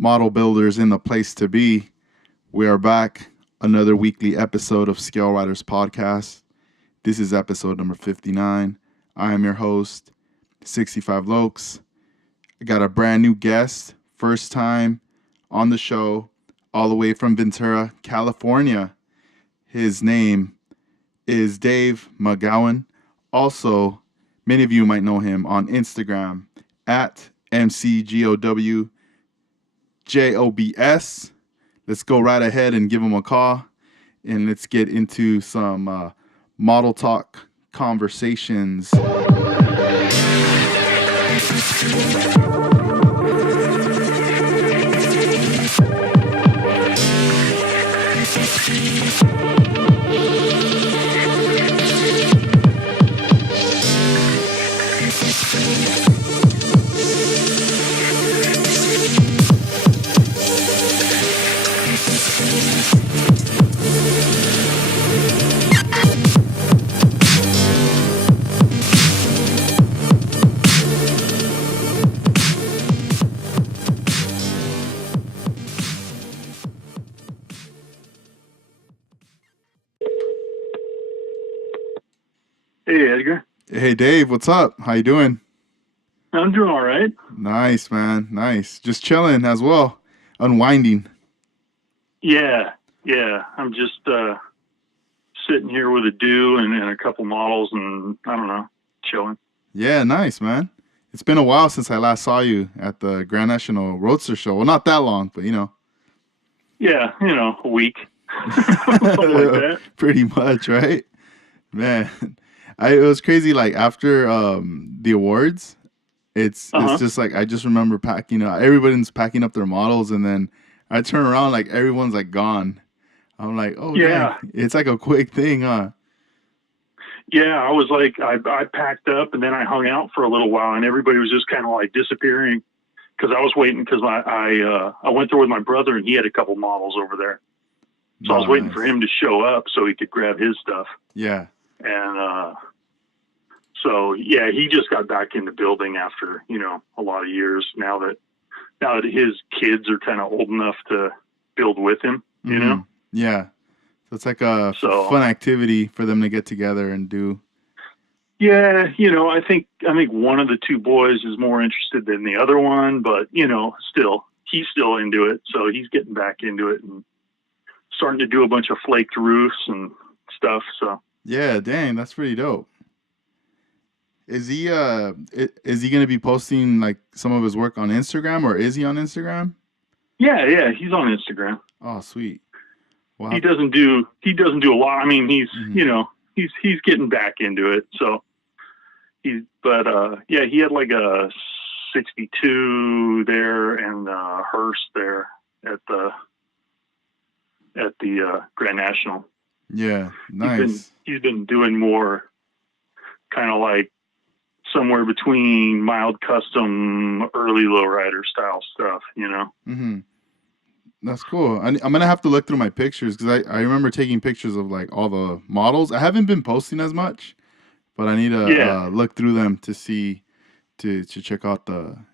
model builders in the place to be. We are back, another weekly episode of Scale Riders Podcast. This is episode number 59. I am your host, 65 Lokes. I got a brand new guest, first time on the show, all the way from Ventura, California. His name is Dave McGowan. Also, many of you might know him on Instagram at MCGOWJOBS. Let's go right ahead and give him a call, and let's get into some model talk conversations. Hey, Edgar. Hey, Dave, what's up? How you doing? I'm doing all right. Nice, man. Nice. Just chilling as well. Unwinding. Yeah. I'm just sitting here with a do and a couple models and, I don't know, chilling. Yeah, nice, man. It's been a while since I last saw you at the Grand National Roadster Show. Well, not that long, but Yeah, a week. Something like that. Pretty much, right? Man, it was crazy. Like after the awards, it's just like I just remember packing up. Everybody's packing up their models, and then I turn around, like everyone's like gone. I'm like, oh yeah, it's like a quick thing, huh? Yeah, I was like, I packed up and then I hung out for a little while, and everybody was just kind of like disappearing because I was waiting because I went there with my brother and he had a couple models over there, so I was waiting for him to show up so he could grab his stuff. Yeah. And so yeah, he just got back into building after a lot of years. Now that his kids are kind of old enough to build with him, Yeah, so it's like a fun activity for them to get together and do. Yeah, I think one of the two boys is more interested than the other one, but still he's still into it, so he's getting back into it and starting to do a bunch of flaked roofs and stuff. So. Yeah, dang, that's pretty dope. Is he gonna be posting like some of his work on Instagram, or is he on Instagram? Yeah, he's on Instagram. Oh, sweet. Wow. He doesn't do a lot. I mean, he's he's getting back into it. So he had like a 62 there and a hearse there at the Grand National. Yeah, nice. He's been doing more kind of like somewhere between mild custom, early lowrider style stuff, Mm-hmm. That's cool. I'm going to have to look through my pictures because I remember taking pictures of like all the models. I haven't been posting as much, but I need to look through them to see, to check out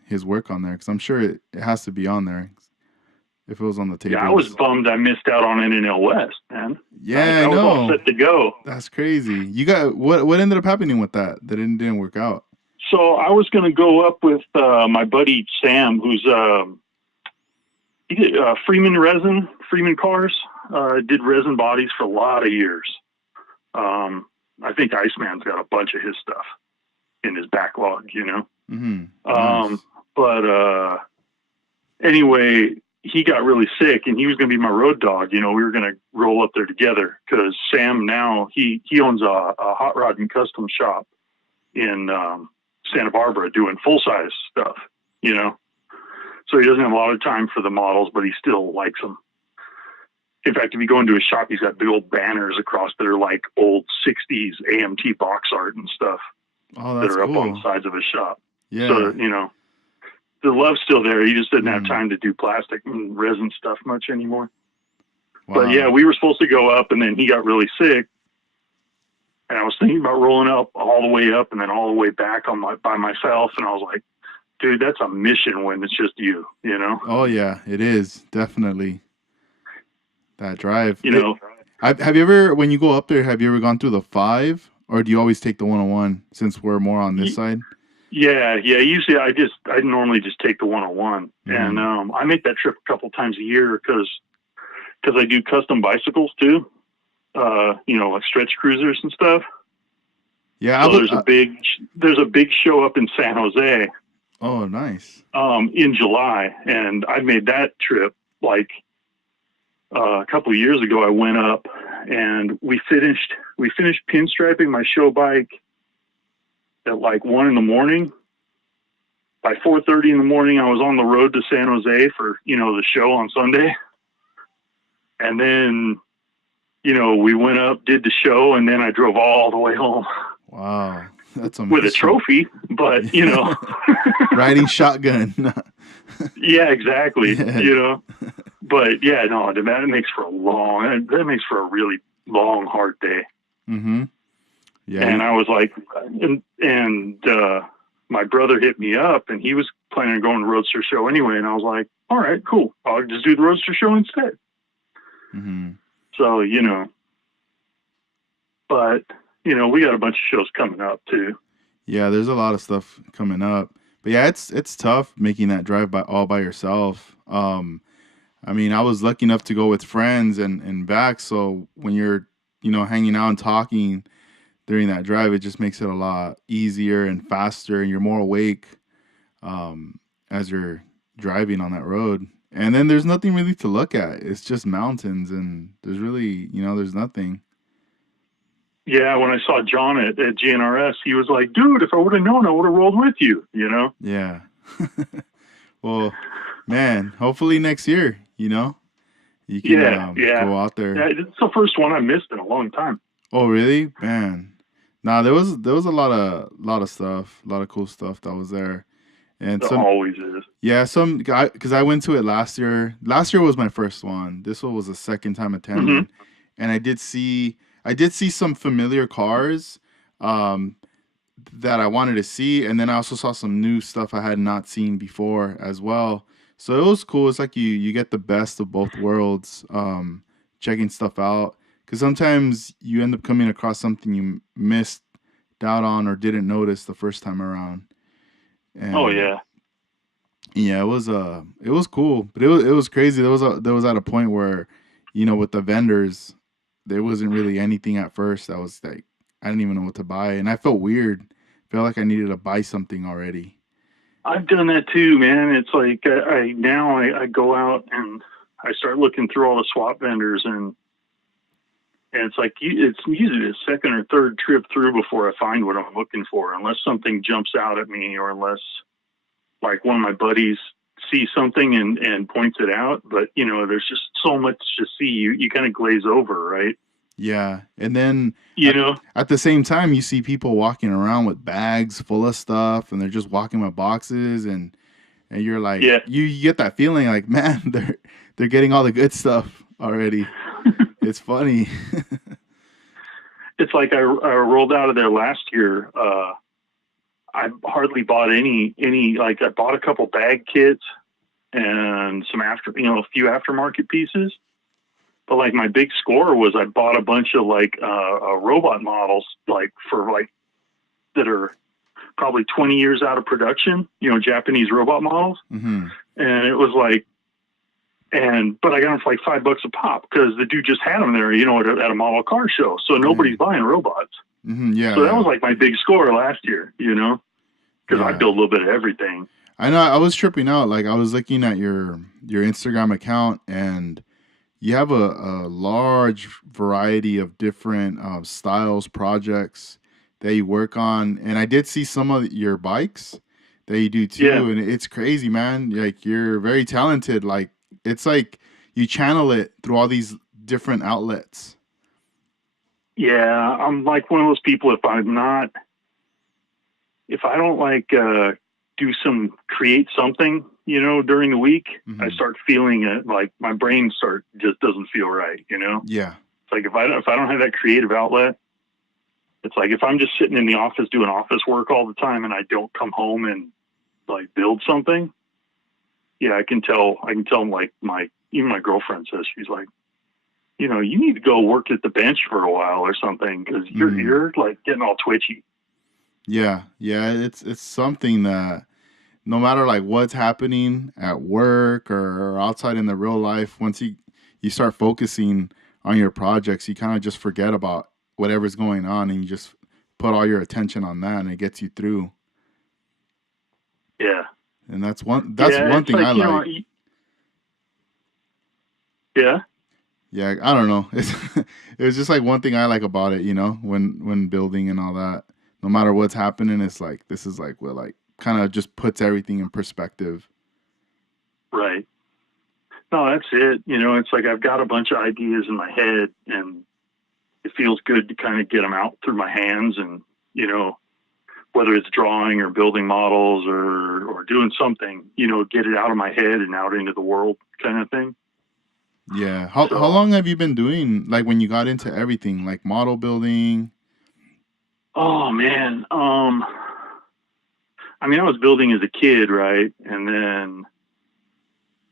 his work on there because I'm sure it has to be on there. If it was on the table. Yeah, I was bummed I missed out on it in L West, man. Yeah, I know. I was all set to go. That's crazy. You got what ended up happening with that? That it didn't work out. So I was going to go up with my buddy Sam, who's he did Freeman cars. Did resin bodies for a lot of years. I think Iceman's got a bunch of his stuff in his backlog, Mm-hmm. Nice. But anyway. He got really sick and he was going to be my road dog. We were going to roll up there together because Sam now he owns a hot rod and custom shop in Santa Barbara doing full size stuff, so he doesn't have a lot of time for the models, but he still likes them. In fact, if you go into his shop, he's got big old banners across that are like old 60s AMT box art and stuff that are up on the sides of his shop. Yeah. So, the love's still there. He just doesn't have time to do plastic and resin stuff much anymore. Wow. But yeah, we were supposed to go up and then he got really sick. And I was thinking about rolling up all the way up and then all the way back by myself. And I was like, dude, that's a mission when it's just you, you know? Oh yeah, it is definitely that drive. You know, Have you ever, when you go up there, have you ever gone through the 5, or do you always take the 101 since we're more on this side? yeah. Usually I normally just take the 101. Mm-hmm. And I make that trip a couple times a year because I do custom bicycles too. You know, like stretch cruisers and stuff. Yeah, So there's a big show up in San Jose Oh, nice. in July, and I made that trip like a couple of years ago. I went up and we finished pinstriping my show bike at like 1 a.m. By 4:30 in the morning, I was on the road to San Jose for, you know, the show on Sunday. And then, you know, we went up, did the show, and then I drove all the way home. Wow, that's amazing. With a trophy, but, you know. Riding shotgun. Yeah, exactly. Yeah. You know. But, yeah, no, that makes for a really long, hard day. Mm-hmm. Yeah. And I was like, my brother hit me up, and he was planning on going to the Roadster show anyway. And I was like, all right, cool. I'll just do the Roadster show instead. Mm-hmm. So, you know, but, you know, we got a bunch of shows coming up too. Yeah, there's a lot of stuff coming up. But yeah, it's tough making that drive all by yourself. I mean, I was lucky enough to go with friends and back. So when you're, you know, hanging out and talking during that drive, it just makes it a lot easier and faster, and you're more awake as you're driving on that road. And then there's nothing really to look at. It's just mountains, and there's really, you know, there's nothing. Yeah, when I saw John at GNRS, he was like, dude, if I would have known, I would have rolled with you, you know? Yeah. Well, man, hopefully next year, you know, you can go out there. Yeah, it's the first one I missed in a long time. Oh, really? Man. Nah, there was a lot of stuff, a lot of cool stuff that was there. And There always is. Yeah, some guy, because I went to it last year. Last year was my first one. This one was the second time attending. Mm-hmm. And I did see some familiar cars that I wanted to see, and then I also saw some new stuff I had not seen before as well. So it was cool. It's like you get the best of both worlds, checking stuff out. Because sometimes you end up coming across something you missed out on or didn't notice the first time around. And yeah, it was cool, but it was crazy. There was at a point where, you know, with the vendors, there wasn't really anything at first. I was like, I didn't even know what to buy, and I felt weird. Felt like I needed to buy something already. I've done that too, man. It's like I go out and I start looking through all the swap vendors, and it's like it's usually the second or third trip through before I find what I'm looking for, unless something jumps out at me, or unless like one of my buddies sees something and points it out. But, you know, there's just so much to see. You kind of glaze over, right? Yeah. And then, you know, at the same time, you see people walking around with bags full of stuff, and they're just walking with boxes, and you're like, yeah. you get that feeling like, man, they're getting all the good stuff already. It's funny. It's like I rolled out of there last year. I hardly bought any, like I bought a couple bag kits and some a few aftermarket pieces. But like my big score was I bought a bunch of like robot models, like for like that are probably 20 years out of production, you know, Japanese robot models. Mm-hmm. And it was like, but I got them for like $5 a pop because the dude just had them there, you know, at a model car show. So nobody's buying robots. Mm-hmm, yeah. So that was like my big score last year, you know, because I build a little bit of everything. I know. I was tripping out. Like I was looking at your Instagram account, and you have a large variety of different styles, projects that you work on. And I did see some of your bikes that you do too. Yeah. And it's crazy, man. Like you're very talented. Like it's like you channel it through all these different outlets. Yeah, I'm like one of those people. If I don't like create something, you know, during the week, mm-hmm. I start feeling it. Like my brain just doesn't feel right, you know. Yeah. It's like if I don't have that creative outlet, it's like if I'm just sitting in the office doing office work all the time and I don't come home and like build something, yeah, I can tell like even my girlfriend says, she's like, you know, you need to go work at the bench for a while or something, because you're like getting all twitchy. Yeah, yeah, it's something that no matter like what's happening at work or outside in the real life, once you start focusing on your projects, you kind of just forget about whatever's going on and you just put all your attention on that and it gets you through. Yeah. And that's Yeah, one it's thing I like, you know, like. yeah. Yeah, I don't know. It was just like one thing I like about it, you know, when building and all that. No matter what's happening, it's like this is like what like kind of just puts everything in perspective. Right. No, that's it. You know, it's like I've got a bunch of ideas in my head, and it feels good to kind of get them out through my hands, and, you know, whether it's drawing or building models or doing something, you know, get it out of my head and out into the world kind of thing. Yeah. How So, long have you been doing like when you got into everything, like model building? oh man, I mean, I was building as a kid, right? And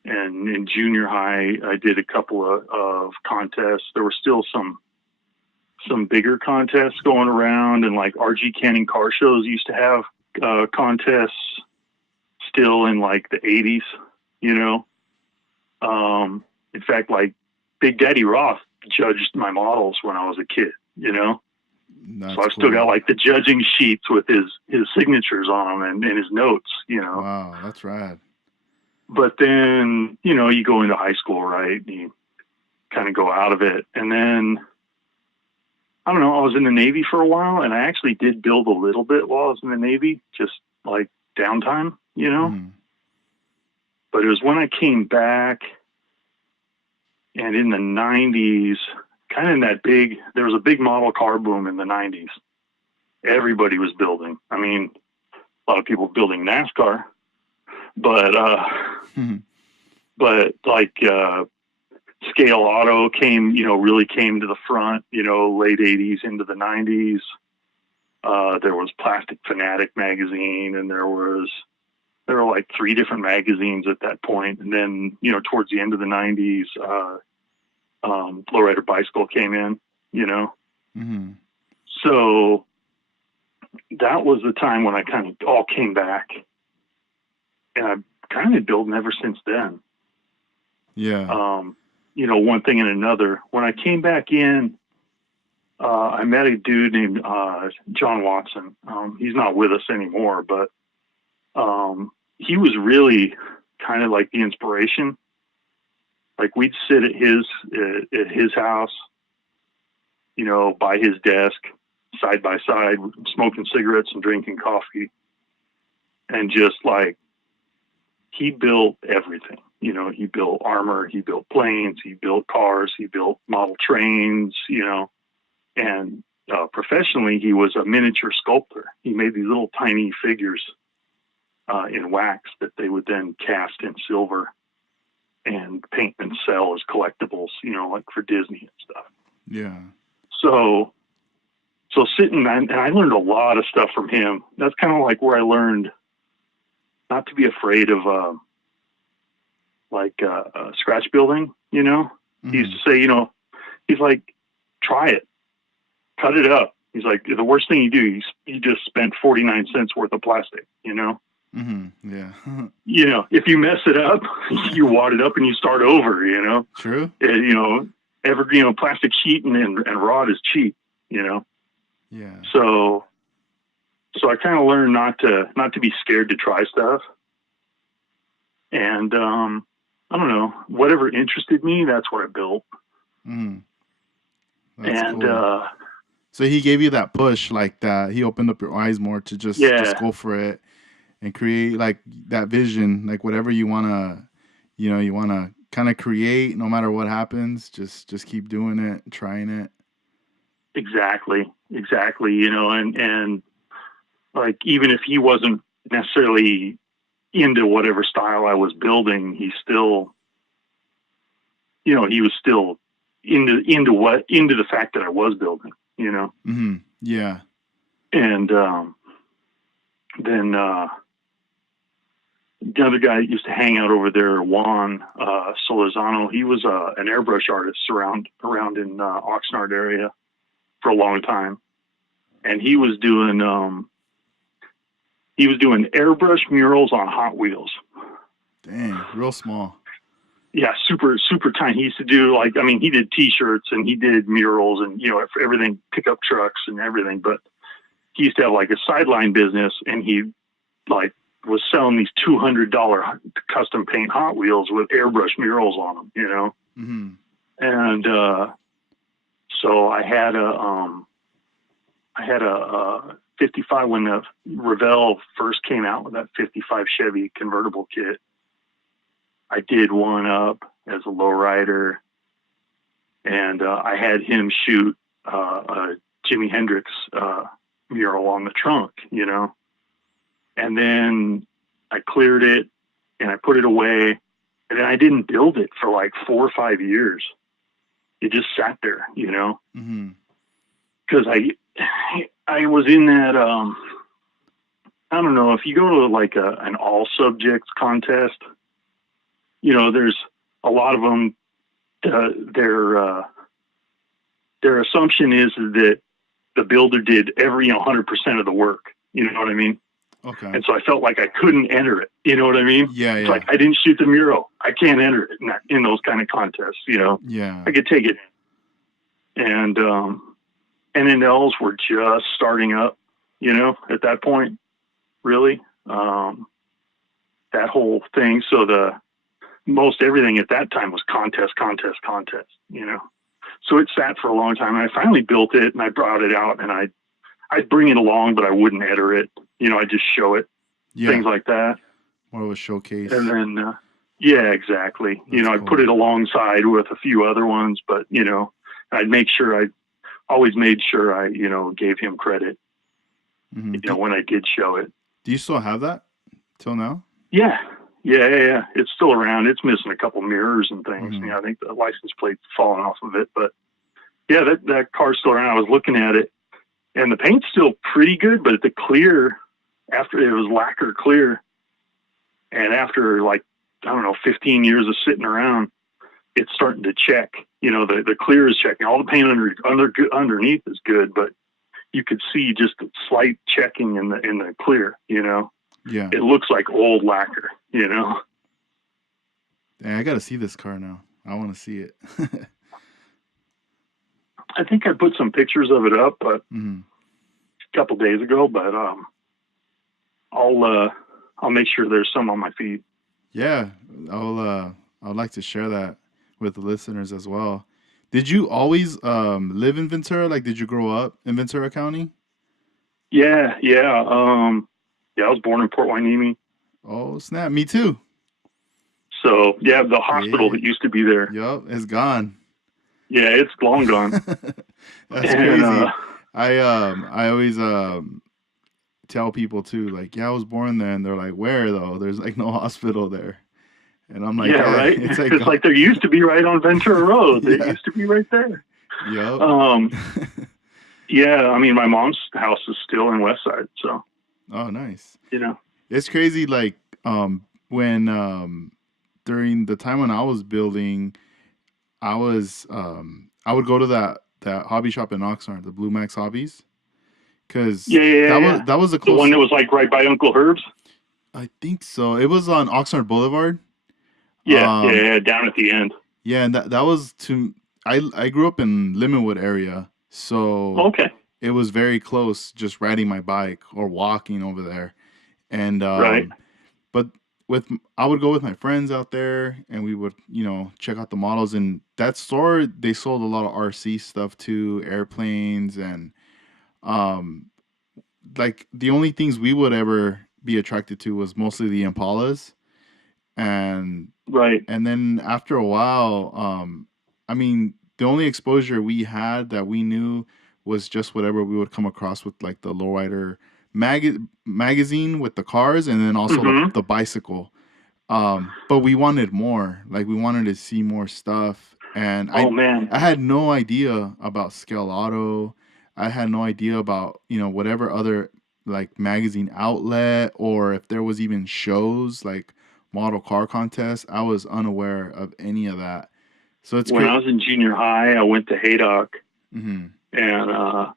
in junior high, I did a couple of contests. There were still some bigger contests going around, and like RG Canning car shows used to have contests still in like the 80s, you know. In fact, like Big Daddy Roth judged my models when I was a kid, you know. So That's I've still got cool. like the judging sheets with his signatures on them and his notes, you know. Wow, that's rad. But then, you know, you go into high school, right? You kind of go out of it. And then, I don't know, I was in the Navy for a while, and I actually did build a little bit while I was in the Navy, just like downtime, you know. Mm. But it was when I came back, and in the 90s, kind of in that there was a big model car boom in the 90s. Everybody was building. I mean, a lot of people building NASCAR, but but like Scale Auto really came to the front, you know, late 80s into the 90s. There was Plastic Fanatic magazine, and there were like 3 different magazines at that point. And then, you know, towards the end of the 90s, Lowrider Bicycle came in, you know. Mm-hmm. So that was the time when I kind of all came back, and I've kind of been building ever since then. Yeah. You know, one thing and another. When I came back in, I met a dude named John Watson. He's not with us anymore, but he was really kind of like the inspiration. Like we'd sit at his house, you know, by his desk, side by side, smoking cigarettes and drinking coffee, and just like he built everything. You know, he built armor, he built planes, he built cars, he built model trains, you know, and professionally, he was a miniature sculptor. He made these little tiny figures in wax that they would then cast in silver and paint and sell as collectibles, you know, like for Disney and stuff. Yeah. So sitting, and I learned a lot of stuff from him. That's kind of like where I learned not to be afraid of scratch building, you know. Mm-hmm. He used to say, you know, he's like, try it, cut it up. He's like, the worst thing you do, you just spent 49 cents worth of plastic, you know. Mm-hmm. Yeah. You know, if you mess it up, you wad it up and you start over, you know. True. You know, plastic sheet and rod is cheap, you know. Yeah. So I kind of learned not to be scared to try stuff. And I don't know, whatever interested me, that's what I built. Mm. That's And cool. So he gave you that push, like that. He opened up your eyes more to just yeah, go for it and create like that vision, like whatever you wanna, you wanna kind of create, no matter what happens. Just keep doing it, trying it. exactly. You know, and like even if he wasn't necessarily into whatever style I was building, he still, you know, he was still into the fact that I was building, you know. Mm-hmm. Yeah. And then the other guy that used to hang out over there, Juan Solorzano, he was an airbrush artist around in Oxnard area for a long time, and he was doing airbrush murals on Hot Wheels. Dang, real small. Yeah, super super tiny. He used to do he did T-shirts and he did murals and for everything, pickup trucks and everything. But he used to have like a sideline business, and he like was selling these $200 custom paint Hot Wheels with airbrush murals on them, Mm-hmm. And so I had a 55 when the Revell first came out with that 55 Chevy convertible kit. I did one up as a lowrider, and I had him shoot a Jimi Hendrix mural on the trunk, and then I cleared it and I put it away, and then I didn't build it for like 4 or 5 years. It just sat there, Mm-hmm. because I was in that I don't know, if you go to like an all subjects contest, there's a lot of them. Their assumption is that the builder did every 100% of the work. You know what I mean? Okay. And so I felt like I couldn't enter it. You know what I mean? Yeah, It's yeah. like I didn't shoot the mural. I can't enter it in those kind of contests. Yeah. I could take it, and then those were just starting up. At that point, really, that whole thing. So most everything at that time was contest. So it sat for a long time, and I finally built it, and I brought it out, and I'd bring it along, but I wouldn't enter it. I'd just show it, things like that. More of a showcase. And then, yeah, exactly. That's I'd put it alongside with a few other ones, but, I'd make sure I always made sure I, gave him credit, Mm-hmm. when I did show it. Do you still have that till now? Yeah. It's still around. It's missing a couple mirrors and things. Mhm. I think the license plate's fallen off of it, but yeah, that car's still around. I was looking at it, and the paint's still pretty good, but the clear, after it was lacquer clear, and after 15 years of sitting around, it's starting to check. The clear is checking. All the paint underneath is good, but you could see just a slight checking in the clear. Yeah. It looks like old lacquer. Dang, I gotta see this car now. I want to see it. I think I put some pictures of it up, but Mm-hmm. a couple days ago. But I'll make sure there's some on my feed. Yeah, I'd like to share that with the listeners as well. Did you always live in Ventura? Like, did you grow up in Ventura County? Yeah. I was born in Port Hueneme. Oh, snap. Me too. So yeah, the hospital that used to be there. Yup, it's gone. Yeah, it's long gone. That's And, crazy. I always tell people too, like, yeah, I was born there, and they're like, where though? There's like no hospital there. And I'm like, yeah, right. It's like there used to be right on Ventura Road. It Yeah. used to be right there. Yup. Yeah, I mean, my mom's house is still in West Side, so Oh, nice. you It's crazy. Like, when during the time when I was building, I would go to that hobby shop in Oxnard, the Blue Max Hobbies, because Yeah. that was the The one closest. that was like right by Uncle Herb's. I think so. It was on Oxnard Boulevard. Yeah, down at the end. Yeah, and that was to I grew up in Lindenwood area, so Okay, it was very close, just riding my bike or walking over there. And right. but I would go with my friends out there, and we would check out the models. And that store, they sold a lot of RC stuff too, airplanes, and um like the only things we would ever be attracted to was mostly the Impalas. and Right. and then after a while, I mean, the only exposure we had that we knew was just whatever we would come across with, like the lowrider magazine with the cars, and then also hmm the bicycle. But we wanted more. Like, we wanted to see more stuff, and Oh man. I had no idea about Scale Auto. I had no idea about whatever other like magazine outlet or if there was even shows like model car contests. I was unaware of any of that. So it's When great. I was in junior high, I went to Haydock, Mm-hmm. and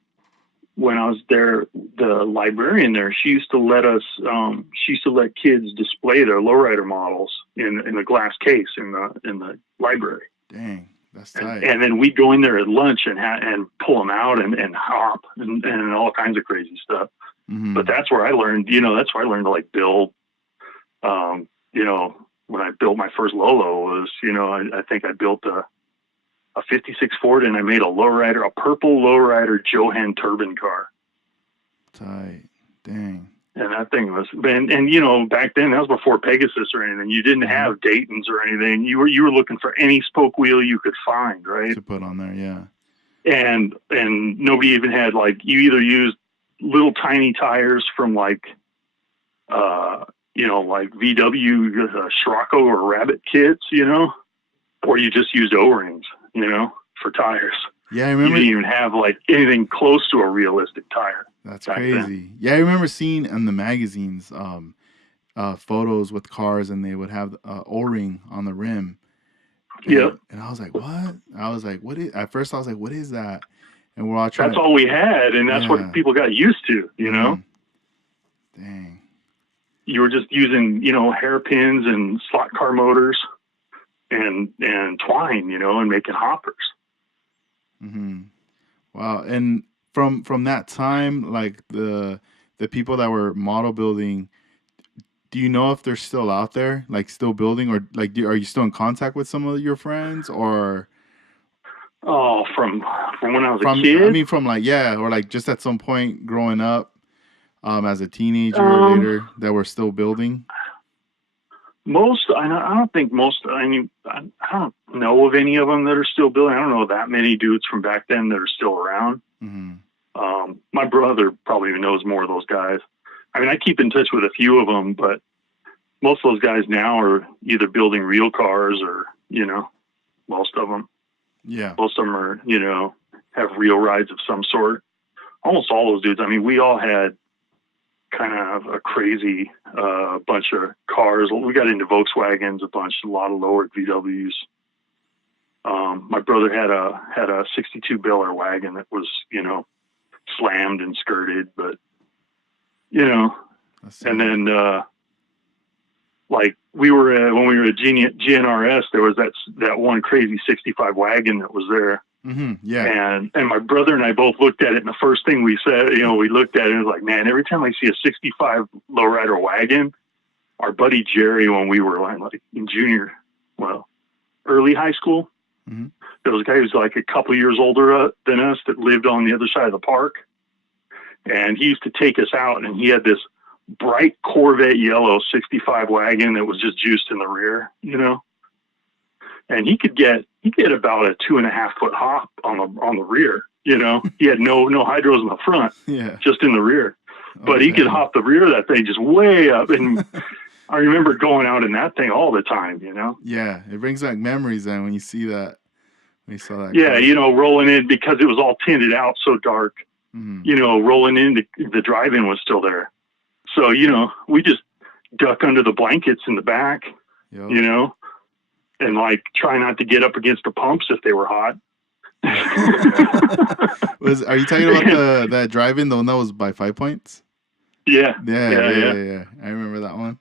when I was there, the librarian there, she used to let us, she used to let kids display their lowrider models in a glass case in the library. Dang, that's And, tight. and then we'd go in there at lunch and pull them out and hop and all kinds of crazy stuff. But Mm-hmm. that's where I learned, that's where I learned to like build. You know, when I built my first Lolo was, I think I built a 56 Ford and I made a purple lowrider Johan turbine car. Tight. Dang. And that thing was, back then that was before Pegasus or anything. You didn't Mm-hmm. have Dayton's or anything. You were looking for any spoke wheel you could find, right? To put on there, yeah. And nobody even had like, you either used little tiny tires from like like VW Scirocco or Rabbit kits, or you just used O-rings, for tires. Yeah, I You remember. didn't even have like anything close to a realistic tire That's back then. crazy. Yeah, I remember seeing in the magazines photos with cars, and they would have O-ring on the rim, Yep. and I was like, what? I was like, what is? At first, I was like, what is that? And we're all That's trying to, all we had, and that's what yeah. people got used to, Mm-hmm. Dang. You were just using, hairpins and slot car motors and twine, and making hoppers. Mm-hmm. Wow. And from that time, like the people that were model building, do you know if they're still out there, like still building, or like are you still in contact with some of your friends, or Oh, from when I was a from I kid. mean from like yeah, or like just at some point growing up, as a teenager or Um, later that were still building? I don't think most. I mean, I don't know of any of them that are still building. I don't know that many dudes from back then that are still around. Mm-hmm. My brother probably even knows more of those guys. I mean, I keep in touch with a few of them, but most of those guys now are either building real cars or, most of them. Yeah. Most of them are, have real rides of some sort. Almost all those dudes. I mean, we all had kind of a crazy bunch of cars. We got into Volkswagens a lot of lowered VWs. My brother had a '62 Bel Air wagon that was, slammed and skirted, but you know, That's and tight. then like we were when we were at GNRS, there was that one crazy '65 wagon that was there. Mm-hmm. Yeah. And my brother and I both looked at it, and the first thing we said, we looked at it and was like, man, every time I see a '65 lowrider wagon, our buddy Jerry, when we were like in early high school, Mm-hmm. there was a guy who's like a couple years older than us that lived on the other side of the park, and he used to take us out, and he had this bright Corvette yellow '65 wagon that was just juiced in the rear, and he get about a 2.5 foot hop on the rear. He had no hydros in the front, Yeah. just in the rear. Oh But he could dang. hop the rear of that thing just way up. And I remember going out in that thing all the time. Yeah. It brings back memories then when you see that when you saw that Yeah, car. rolling in because it was all tinted out so dark. Mm-hmm. Rolling in the drive-in was still there. So we just duck under the blankets in the back. Yep. And like try not to get up against the pumps if they were hot. Are you talking about that drive-in, the one that was by 5 Points? Yeah, Yeah, yeah, yeah, yeah, yeah, yeah. I remember that one.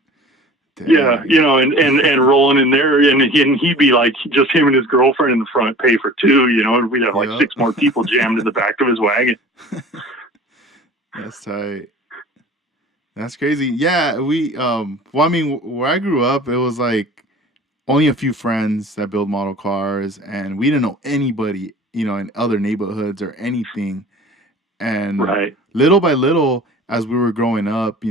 yeah. Dang. And rolling in there, and he'd be like just him and his girlfriend in the front, pay for two, and we'd have like Yep. 6 more people jammed in the back of his wagon. That's tight. That's crazy. Yeah, we well I mean where I grew up it was like only a few friends that build model cars and we didn't know anybody, in other neighborhoods or anything. And Right. little by little as we were growing up,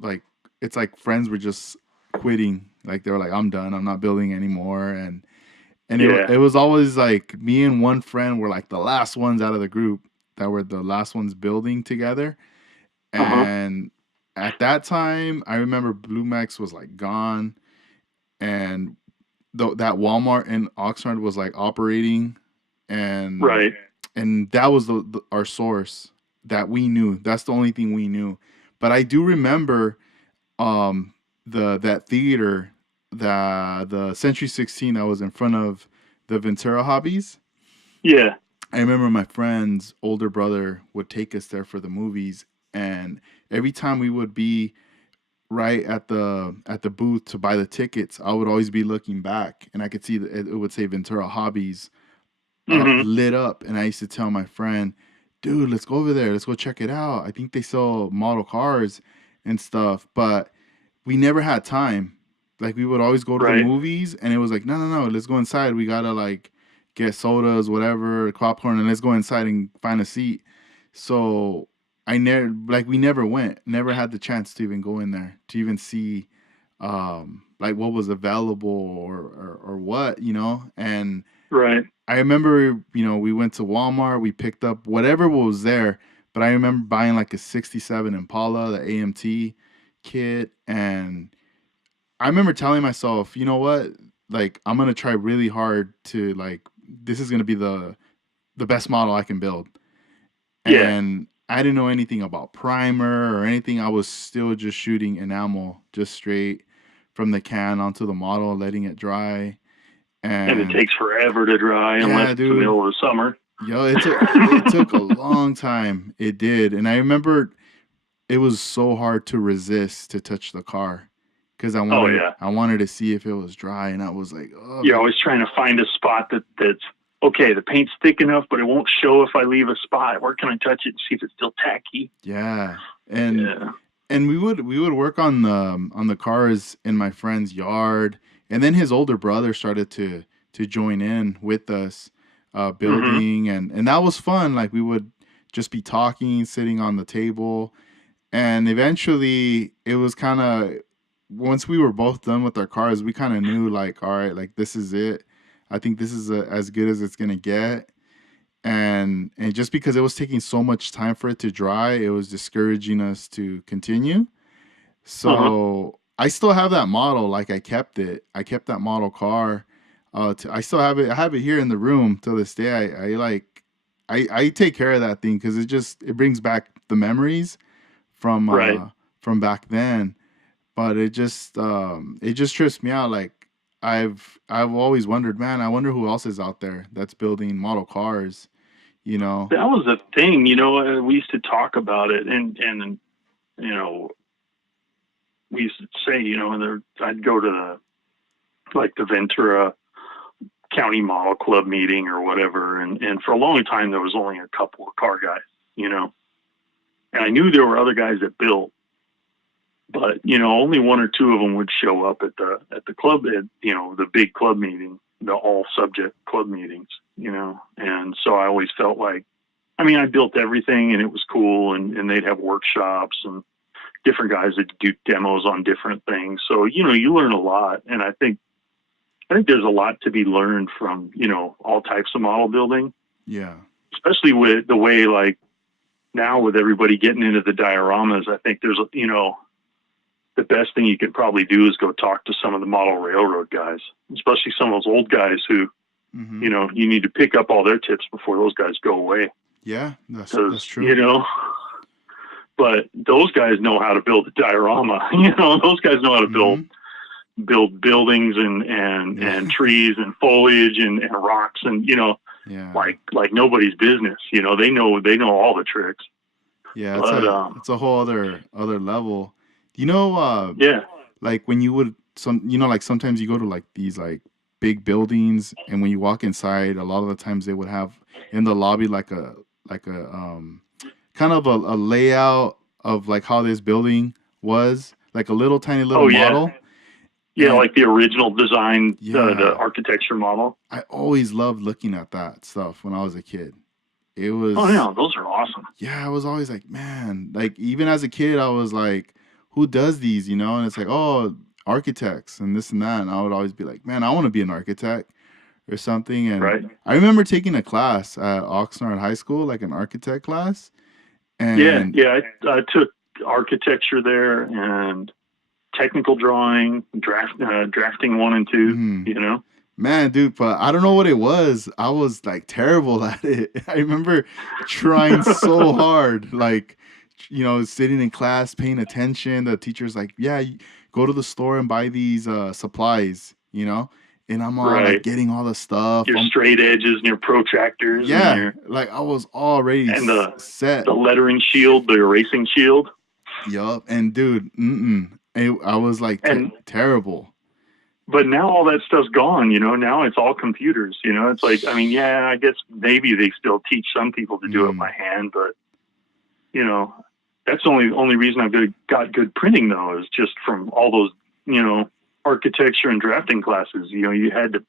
like it's like friends were just quitting. Like they were like, I'm done, I'm not building anymore. And Yeah. it was always like me and one friend were like the last ones out of the group that were the last ones building together. Uh huh. And at that time, I remember Blue Max was like gone, and that Walmart in Oxnard was like operating, and Right. that was our source. that we knew. That's the only thing we knew. But I do remember um that theater, the Century 16 that was in front of the Ventura Hobbies. Yeah. I remember my friend's older brother would take us there for the movies, and every time we would be right at the booth to buy the tickets, I would always be looking back, and I could see that it would say Ventura Hobbies Hmm. lit up, and I used to tell my friend, "Dude, let's go over there. Let's go check it out. I think they sell model cars and stuff." But we never had time. Like we would always go to the Right. movies, and it was like, no, no, no, let's go inside. We gotta like get sodas, whatever, popcorn, and let's go inside and find a seat. So I never, like, we never went, never had the chance to even go in there to even see, like what was available or what, you know. And Right. I remember, we went to Walmart, we picked up whatever was there, but I remember buying like a '67 Impala, the AMT kit, and I remember telling myself, you know what? Like I'm gonna try really hard to like this is gonna be the best model I can build. Yeah. And I didn't know anything about primer or anything. I was still just shooting enamel just straight from the can onto the model, letting it dry. And it And takes forever to dry unless yeah, it's the dude, middle of the summer. yo, it took a long time. It did. And I remember it was so hard to resist to touch the car because Oh yeah. I wanted to see if it was dry, and I was like, oh, You're but always trying to find a spot that's okay. The paint's thick enough, but it won't show if I leave a spot. Where can I touch it and see if it's still tacky? yeah, and Yeah. we would work on the cars in my friend's yard, and then his older brother started to join in with us, Hmm. building, and that was fun. Like we would just be talking, sitting on the table, and eventually it was kind of once we were both done with our cars, we kind of knew like, all right, like this is it. I think this is as good as it's gonna get. And just because it was taking so much time for it to dry, it was discouraging us to continue. Uh huh. So I still have that model. Like I kept it. I kept that model car. I still have it. I have it here in the room till this day. I like. I take care of that thing because it brings back the memories from Right. uh from back then. But it just trips me out. Like I've always wondered, man. I wonder who else is out there that's building model cars. You know. That was the thing, we used to talk about it, and you know, we used to say, and I'd go to the Ventura County Model Club meeting or whatever, and for a long time there was only a couple of car guys, you know, and I knew there were other guys that built, but only one or two of them would show up at the club, at the big club meeting, the all subject club meetings, and so I always felt like, I mean, I built everything and it was cool, and they'd have workshops and different guys that do demos on different things. So, you learn a lot. And I think there's a lot to be learned from, all types of model building, Yeah. especially with the way, like now with everybody getting into the dioramas. I think there's, the best thing you could probably do is go talk to some of the model railroad guys, especially some of those old guys who, Mm-hmm. you need to pick up all their tips before those guys go away. Yeah. Cause That's true. but those guys know how to build a diorama. Those guys know how to build Mm-hmm. build buildings Yeah. and trees and foliage and rocks and Yeah. like nobody's business. They know all the tricks. Yeah. But It's a whole other level. You know, yeah, like when you would like sometimes you go to like these like big buildings, and when you walk inside, a lot of the times they would have in the lobby like a kind of a layout of like how this building was, like a little tiny little oh yeah, model. yeah, And like the original design, the yeah, architecture model. I always loved looking at that stuff when I was a kid. It Oh was yeah, those are awesome. yeah, I was always like, man, like even as a kid, I was like, who does these, you know? And it's like, oh, architects and this and that. And I would always be like, man, I want to be an architect or something. And Right? I remember taking a class at Oxnard High School, like an architect class. Yeah, And yeah. I took architecture there and technical drawing, drafting 1 and 2. mhm, Man, dude, but I don't know what it was. I was like terrible at it. I remember trying so hard, like, sitting in class, paying attention. The teacher's like, yeah, go to the store and buy these supplies. And I'm all like Right. getting all the stuff. Your straight edges and your protractors and Yeah, your like I was already and set. the lettering shield, the erasing shield. Yup. And dude, I was like And terrible. but now all that stuff's gone, now it's all computers, it's like, I mean, yeah, I guess maybe they still teach some people to do it by hand, but you know, that's the only reason I've got good printing though, is just from all those, architecture and drafting classes. You had to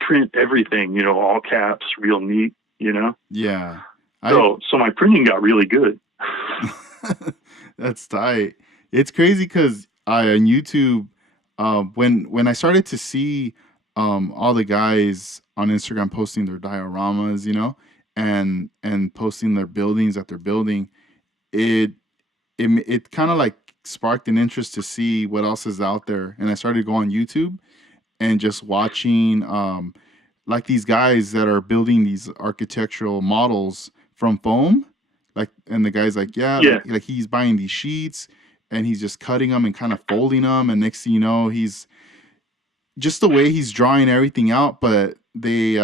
print everything, all caps, real neat, Yeah. So my printing got really good. That's tight. It's crazy because on YouTube, when I started to see all the guys on Instagram posting their dioramas, and posting their buildings that they're building, it it kind of like sparked an interest to see what else is out there, and I started to go on YouTube and just watching like these guys that are building these architectural models from foam, like, and the guy's like, yeah, Yeah. like he's buying these sheets and he's just cutting them and kind of folding them, and next thing you know, he's just the way he's drawing everything out, but they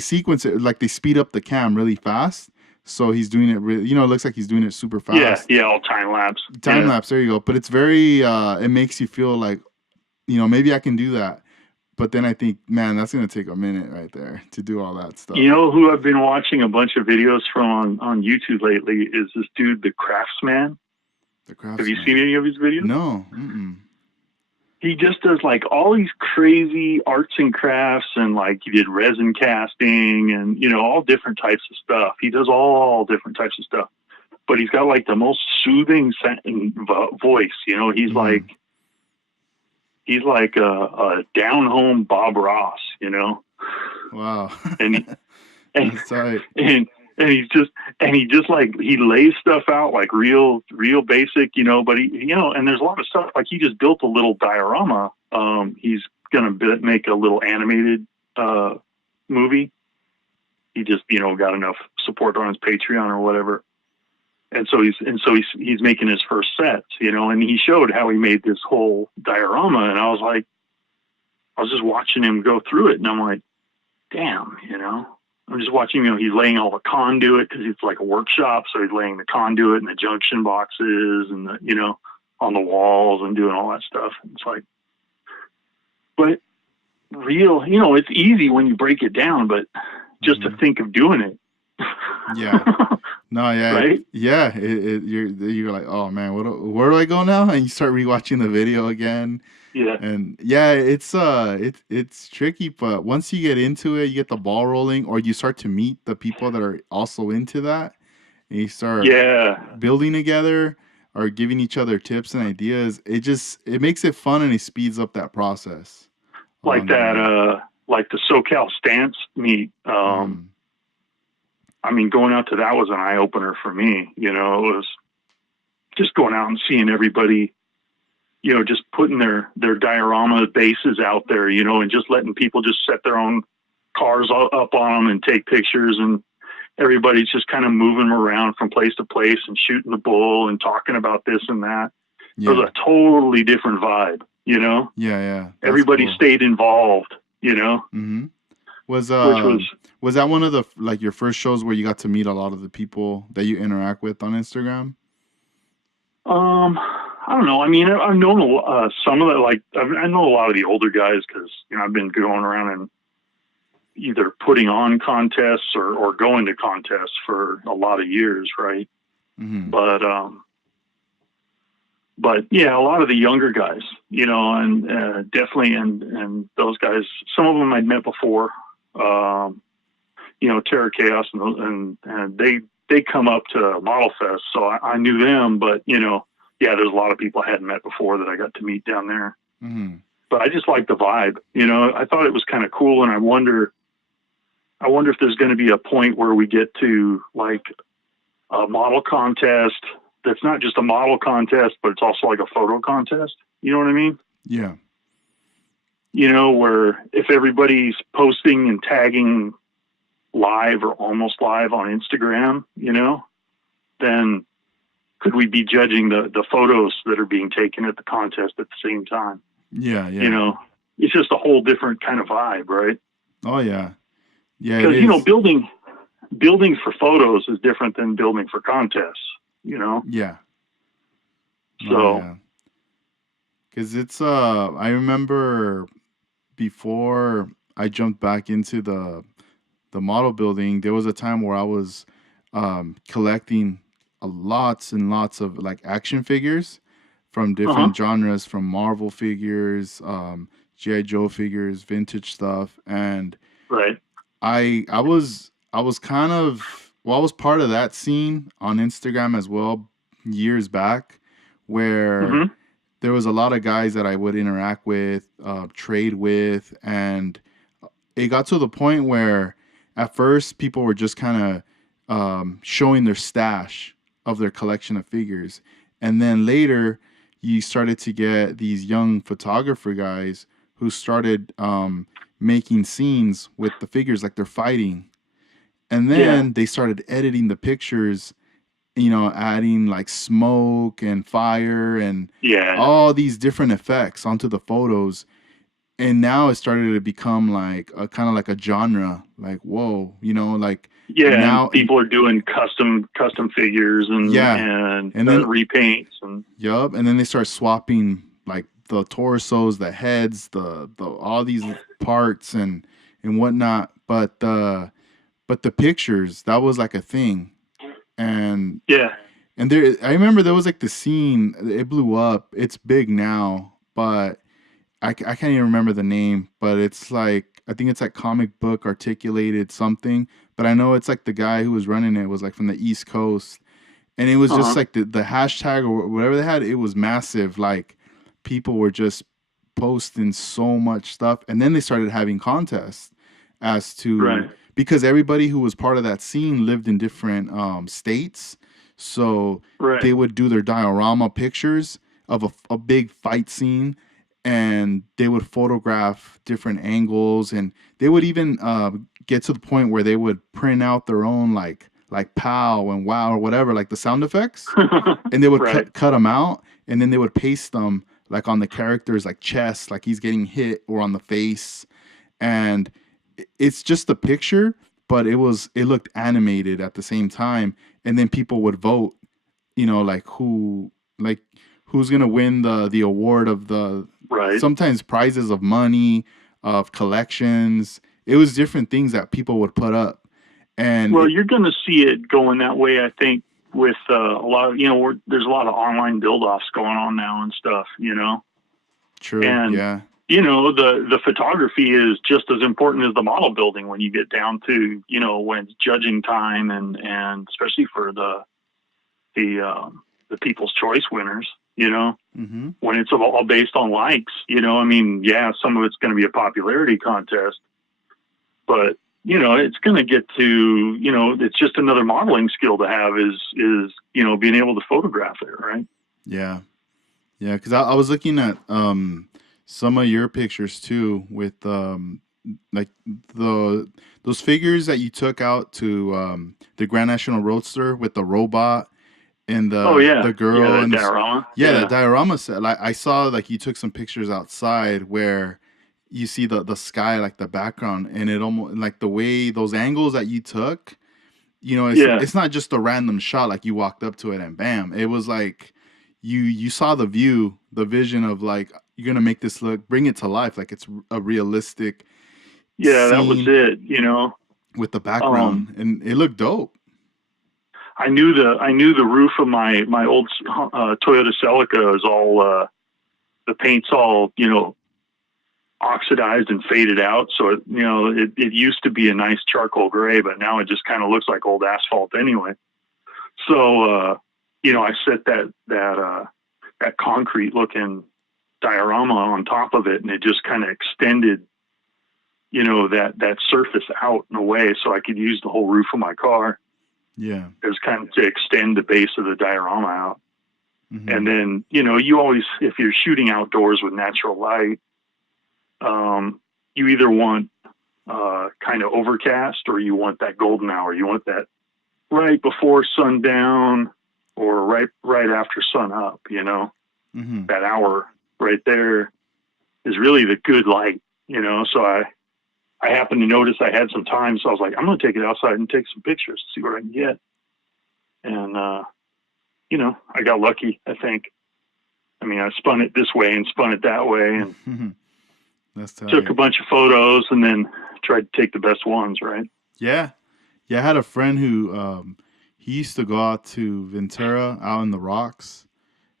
sequence it, like they speed up the cam really fast. So he's doing it really, it looks like he's doing it super fast. Yeah, all time lapse. Time lapse, there you go. But it's very it makes you feel like, maybe I can do that. But then I think, man, that's gonna take a minute right there to do all that stuff. You know who I've been watching a bunch of videos from on YouTube lately is this dude, the Craftsman. Have you seen any of his videos? No. He just does like all these crazy arts and crafts, and like he did resin casting and all different types of stuff. He does all different types of stuff, but he's got like the most soothing voice. He's like a down home Bob Ross. Wow. and sorry. And he just like, he lays stuff out like real basic, but he, and there's a lot of stuff, like he just built a little diorama. He's going to make a little animated, movie. He just, got enough support on his Patreon or whatever. And so he's making his first sets, and he showed how he made this whole diorama. And I was just watching him go through it. And I'm like, damn, I'm just watching, he's laying all the conduit, because it's like a workshop. So he's laying the conduit and the junction boxes and on the walls and doing all that stuff. It's like, but real, it's easy when you break it down, but just to think of doing it. Yeah. No, yeah. Right? Yeah. You're like, oh man, where do I go now? And you start rewatching the video again. Yeah. And yeah, it's tricky, but once you get into it, you get the ball rolling, or you start to meet the people that are also into that, and you start building together or giving each other tips and ideas. It makes it fun, and it speeds up that process. Like that, like the SoCal Stance meet. I mean, going out to that was an eye opener for me. It was just going out and seeing everybody, just putting their diorama bases out there, and just letting people just set their own cars up on them and take pictures, and everybody's just kind of moving around from place to place and shooting the bull and talking about this and that. Yeah. It was a totally different vibe, Yeah. Everybody stayed involved, Mm-hmm. Was that one of the, like, your first shows where you got to meet a lot of the people that you interact with on Instagram? I don't know. I mean, I've known some of the, like, I know a lot of the older guys, because I've been going around and either putting on contests or going to contests for a lot of years, right? Mm-hmm. But yeah, a lot of the younger guys, and definitely, and those guys, some of them I'd met before, Terra Chaos, and they come up to Model Fest, so I knew them, but yeah, there's a lot of people I hadn't met before that I got to meet down there. Mm-hmm. But I just like the vibe, I thought it was kind of cool, and I wonder if there's going to be a point where we get to like a model contest that's not just a model contest, but it's also like a photo contest. You know what I mean? Yeah. where if everybody's posting and tagging live or almost live on Instagram, then could we be judging the photos that are being taken at the contest at the same time? Yeah, yeah. It's just a whole different kind of vibe, right? Oh yeah. Yeah, it Because, is. building for photos is different than building for contests. Yeah. Oh So, yeah. Cuz it's I remember before I jumped back into the model building, there was a time where I was collecting lots and lots of like action figures from uh-huh, different genres, from Marvel figures, GI Joe figures, vintage stuff, and right. I was kind of, well, I was part of that scene on Instagram as well years back, where Hmm. there was a lot of guys that I would interact with, trade with, and it got to the point where at first people were just kind of showing their stash of their collection of figures, and then later you started to get these young photographer guys who started making scenes with the figures like they're fighting, and Yeah. then they started editing the pictures, adding like smoke and fire and Yeah. all these different effects onto the photos. And now it started to become like a kind of like a genre, like whoa, like Yeah. now. And people are doing custom figures and, Yeah. and And then repaints and, yup, and then they start swapping like the torsos, the heads, the all these parts and whatnot. But the pictures, that was like a thing. and yeah. and there, I remember there was like the scene, it blew up, it's big now, but I can't even remember the name, but it's like, I think it's like comic book articulated something, but I know it's like the guy who was running it was like from the East Coast, and it was just Uh-huh. like the hashtag or whatever they had, it was massive. Like people were just posting so much stuff, and then they started having contests as to, Right. because everybody who was part of that scene lived in different states, so they Right. would do their diorama pictures of a big fight scene, and they would photograph different angles, and they would even get to the point where they would print out their own like pow and wow or whatever, like the sound effects, and they would Right. cut them out, and then they would paste them like on the characters like chest, like he's getting hit, or on the face, and it's just a picture, but it looked animated at the same time, and then people would vote, like like who's gonna win the award of the, Right. sometimes prizes of money, of collections. It was different things that people would put up, and Well, you're going to see it going that way, I think, with a lot of, there's a lot of online build offs going on now and stuff. true, And, yeah, the photography is just as important as the model building when you get down to, when it's judging time and especially for the People's Choice winners, mm-hmm. when it's all based on likes, I mean, yeah, some of it's going to be a popularity contest, but it's going to get to, it's just another modeling skill to have is being able to photograph it, right? Yeah, yeah, because I was looking at some of your pictures too, with like the those figures that you took out to the Grand National Roadster with the robot and Oh the yeah, yeah, girl that and this, diorama, yeah, that yeah, diorama set. Like I saw, like you took some pictures outside where you see the sky, like the background, and it almost like the way those angles that you took, yeah. it's not just a random shot like you walked up to it and bam. It was like you saw the view, the vision of like, you're gonna make this look, bring it to life, like it's a realistic Yeah, that was scene it. with the Um, background, and it looked dope. I knew the roof of my old Toyota Celica is all the paint's all oxidized and faded out. So it used to be a nice charcoal gray, but now it just kind of looks like old asphalt anyway. So I set that concrete looking diorama on top of it, and it just kind of extended that surface out in a way so I could use the whole roof of my car Yeah. as kind of to extend the base of the diorama out. Hmm. And then you always, if you're shooting outdoors with natural light, You either want kind of overcast, or you want that golden hour. You want that right before sundown or right after sun up. Mm-hmm. That hour right there is really the good light. So I happened to notice I had some time, so I was like, I'm going to take it outside and take some pictures, see what I can get. And I got lucky, I think. I mean, I spun it this way and spun it that way, and took a bunch of photos, and then tried to take the best ones, right? Yeah. Yeah, I had a friend who he used to go out to Ventura out in the rocks.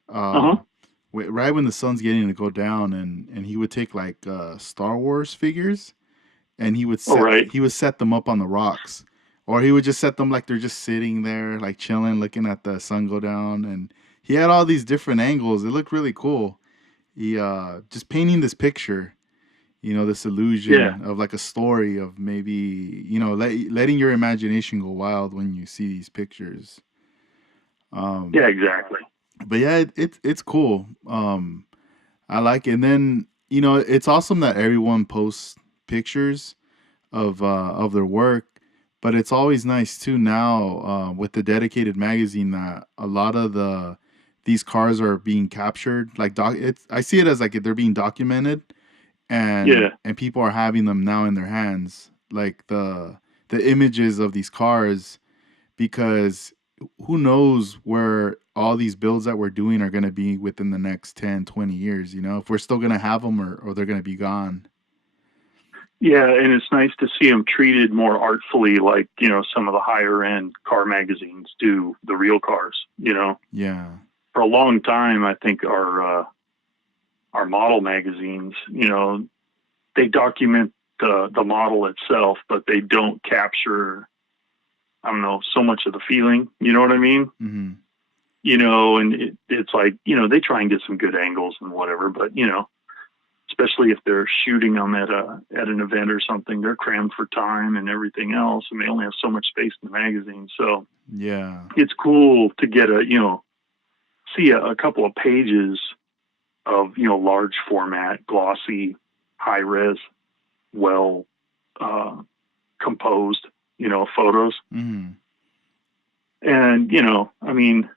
Right when the sun's getting to go down, and he would take like Star Wars figures, and he would set them up on the rocks, or he would just set them like they're just sitting there, like chilling, looking at the sun go down. And he had all these different angles. It looked really cool. He just painting this picture, this illusion of like a story of maybe letting your imagination go wild when you see these pictures. Yeah, exactly. But yeah, it's cool. I like it. And then it's awesome that everyone posts pictures of their work, but it's always nice too now with the dedicated magazine that a lot of these cars are being captured. Like I see it as like they're being documented, and people are having them now in their hands, like the images of these cars, because who knows where all these builds that we're doing are going to be within the next 10, 20 years, if we're still going to have them or they're going to be gone. Yeah, and it's nice to see them treated more artfully, like, some of the higher end car magazines do the real cars, Yeah. For a long time, I think our model magazines, they document the model itself, but they don't capture, I don't know, so much of the feeling. You know what I mean? Mm-hmm. And it's like, they try and get some good angles and whatever, but, especially if they're shooting them at an event or something, they're crammed for time and everything else, and they only have so much space in the magazine. So yeah, it's cool to get see a couple of pages of, large format, glossy, high res, well composed, photos. Mm-hmm. And, I mean,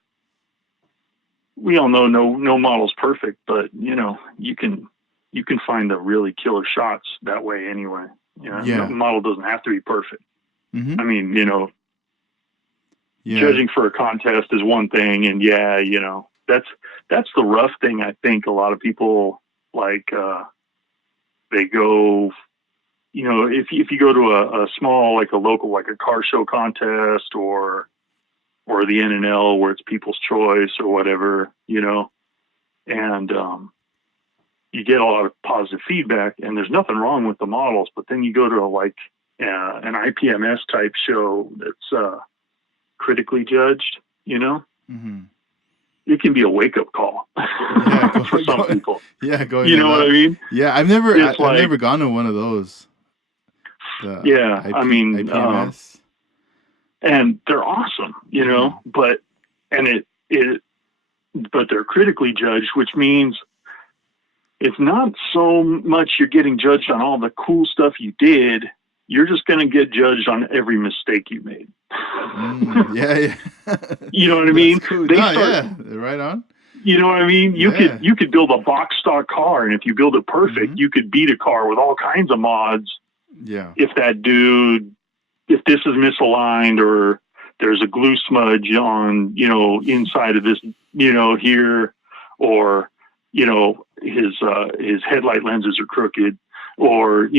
we all know no model's perfect, but you can find the really killer shots that way anyway. No model doesn't have to be perfect. Mm-hmm. I mean, judging for a contest is one thing, and that's the rough thing. I think a lot of people like they go, if you go to a small, like a local, like a car show contest or the NNL where it's People's Choice or whatever, and you get a lot of positive feedback, and there's nothing wrong with the models. But then you go to an IPMS type show that's critically judged, Mm-hmm. It can be a wake up call for some people. Yeah, what I mean? Yeah, I've never gone to one of those. IPMS. And they're awesome, but they're critically judged, which means it's not so much you're getting judged on all the cool stuff you did. You're just going to get judged on every mistake you made. Yeah. You know what I mean? Cool. Right on. You know what I mean? You could build a box stock car, and if you build it perfect, you could beat a car with all kinds of mods. Yeah. If this is misaligned, or there's a glue smudge on, inside of this, here, or, his headlight lenses are crooked, or,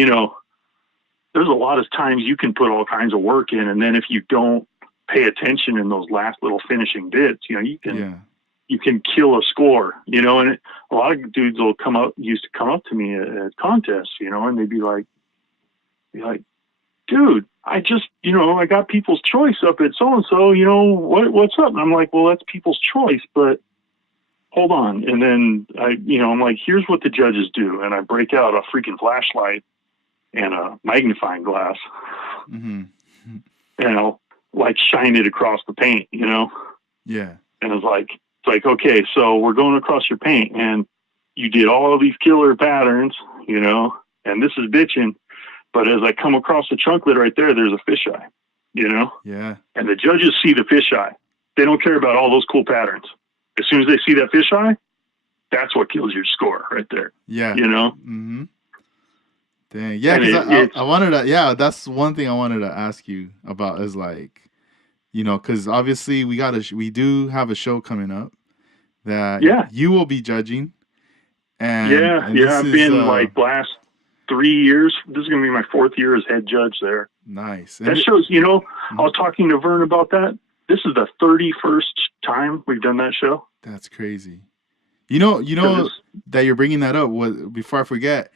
there's a lot of times you can put all kinds of work in. And then if you don't pay attention in those last little finishing bits, you can kill a score, and a lot of dudes used to come up to me at contests, and they'd be like, dude, I just, I got People's Choice up at so-and-so, what's up? And I'm like, well, that's People's Choice, but hold on. And then I'm like, here's what the judges do. And I break out a freaking flashlight and a magnifying glass, and I'll shine it across the paint, Yeah. And it's like, okay, so we're going across your paint, and you did all of these killer patterns, and this is bitching. But as I come across the chunk lid right there, there's a fisheye, you know? Yeah. And the judges see the fisheye. They don't care about all those cool patterns. As soon as they see that fisheye, that's what kills your score right there. Yeah. You know? Mm-hmm. Dang. Yeah, because I wanted to, that's one thing I wanted to ask you about is like, you know, because obviously we do have a show coming up that you will be judging. And I've been like last 3 years. This is going to be my 4th year as head judge there. Nice. And that shows, you know, I was talking to Vern about that. This is the 31st time we've done that show. That's crazy. You know that you're bringing that up. Before I forget,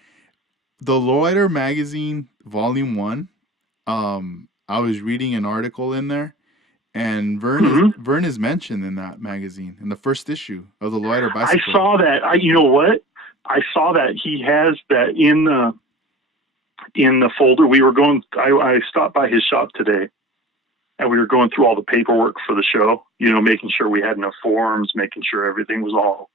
the Lowrider magazine, Volume 1. I was reading an article in there, and Vern is mentioned in that magazine in the first issue of the Lowrider bicycle. I saw that. You know what? I saw that he has that in the folder. We were going. I stopped by his shop today, and we were going through all the paperwork for the show. You know, making sure we had enough forms, making sure everything was all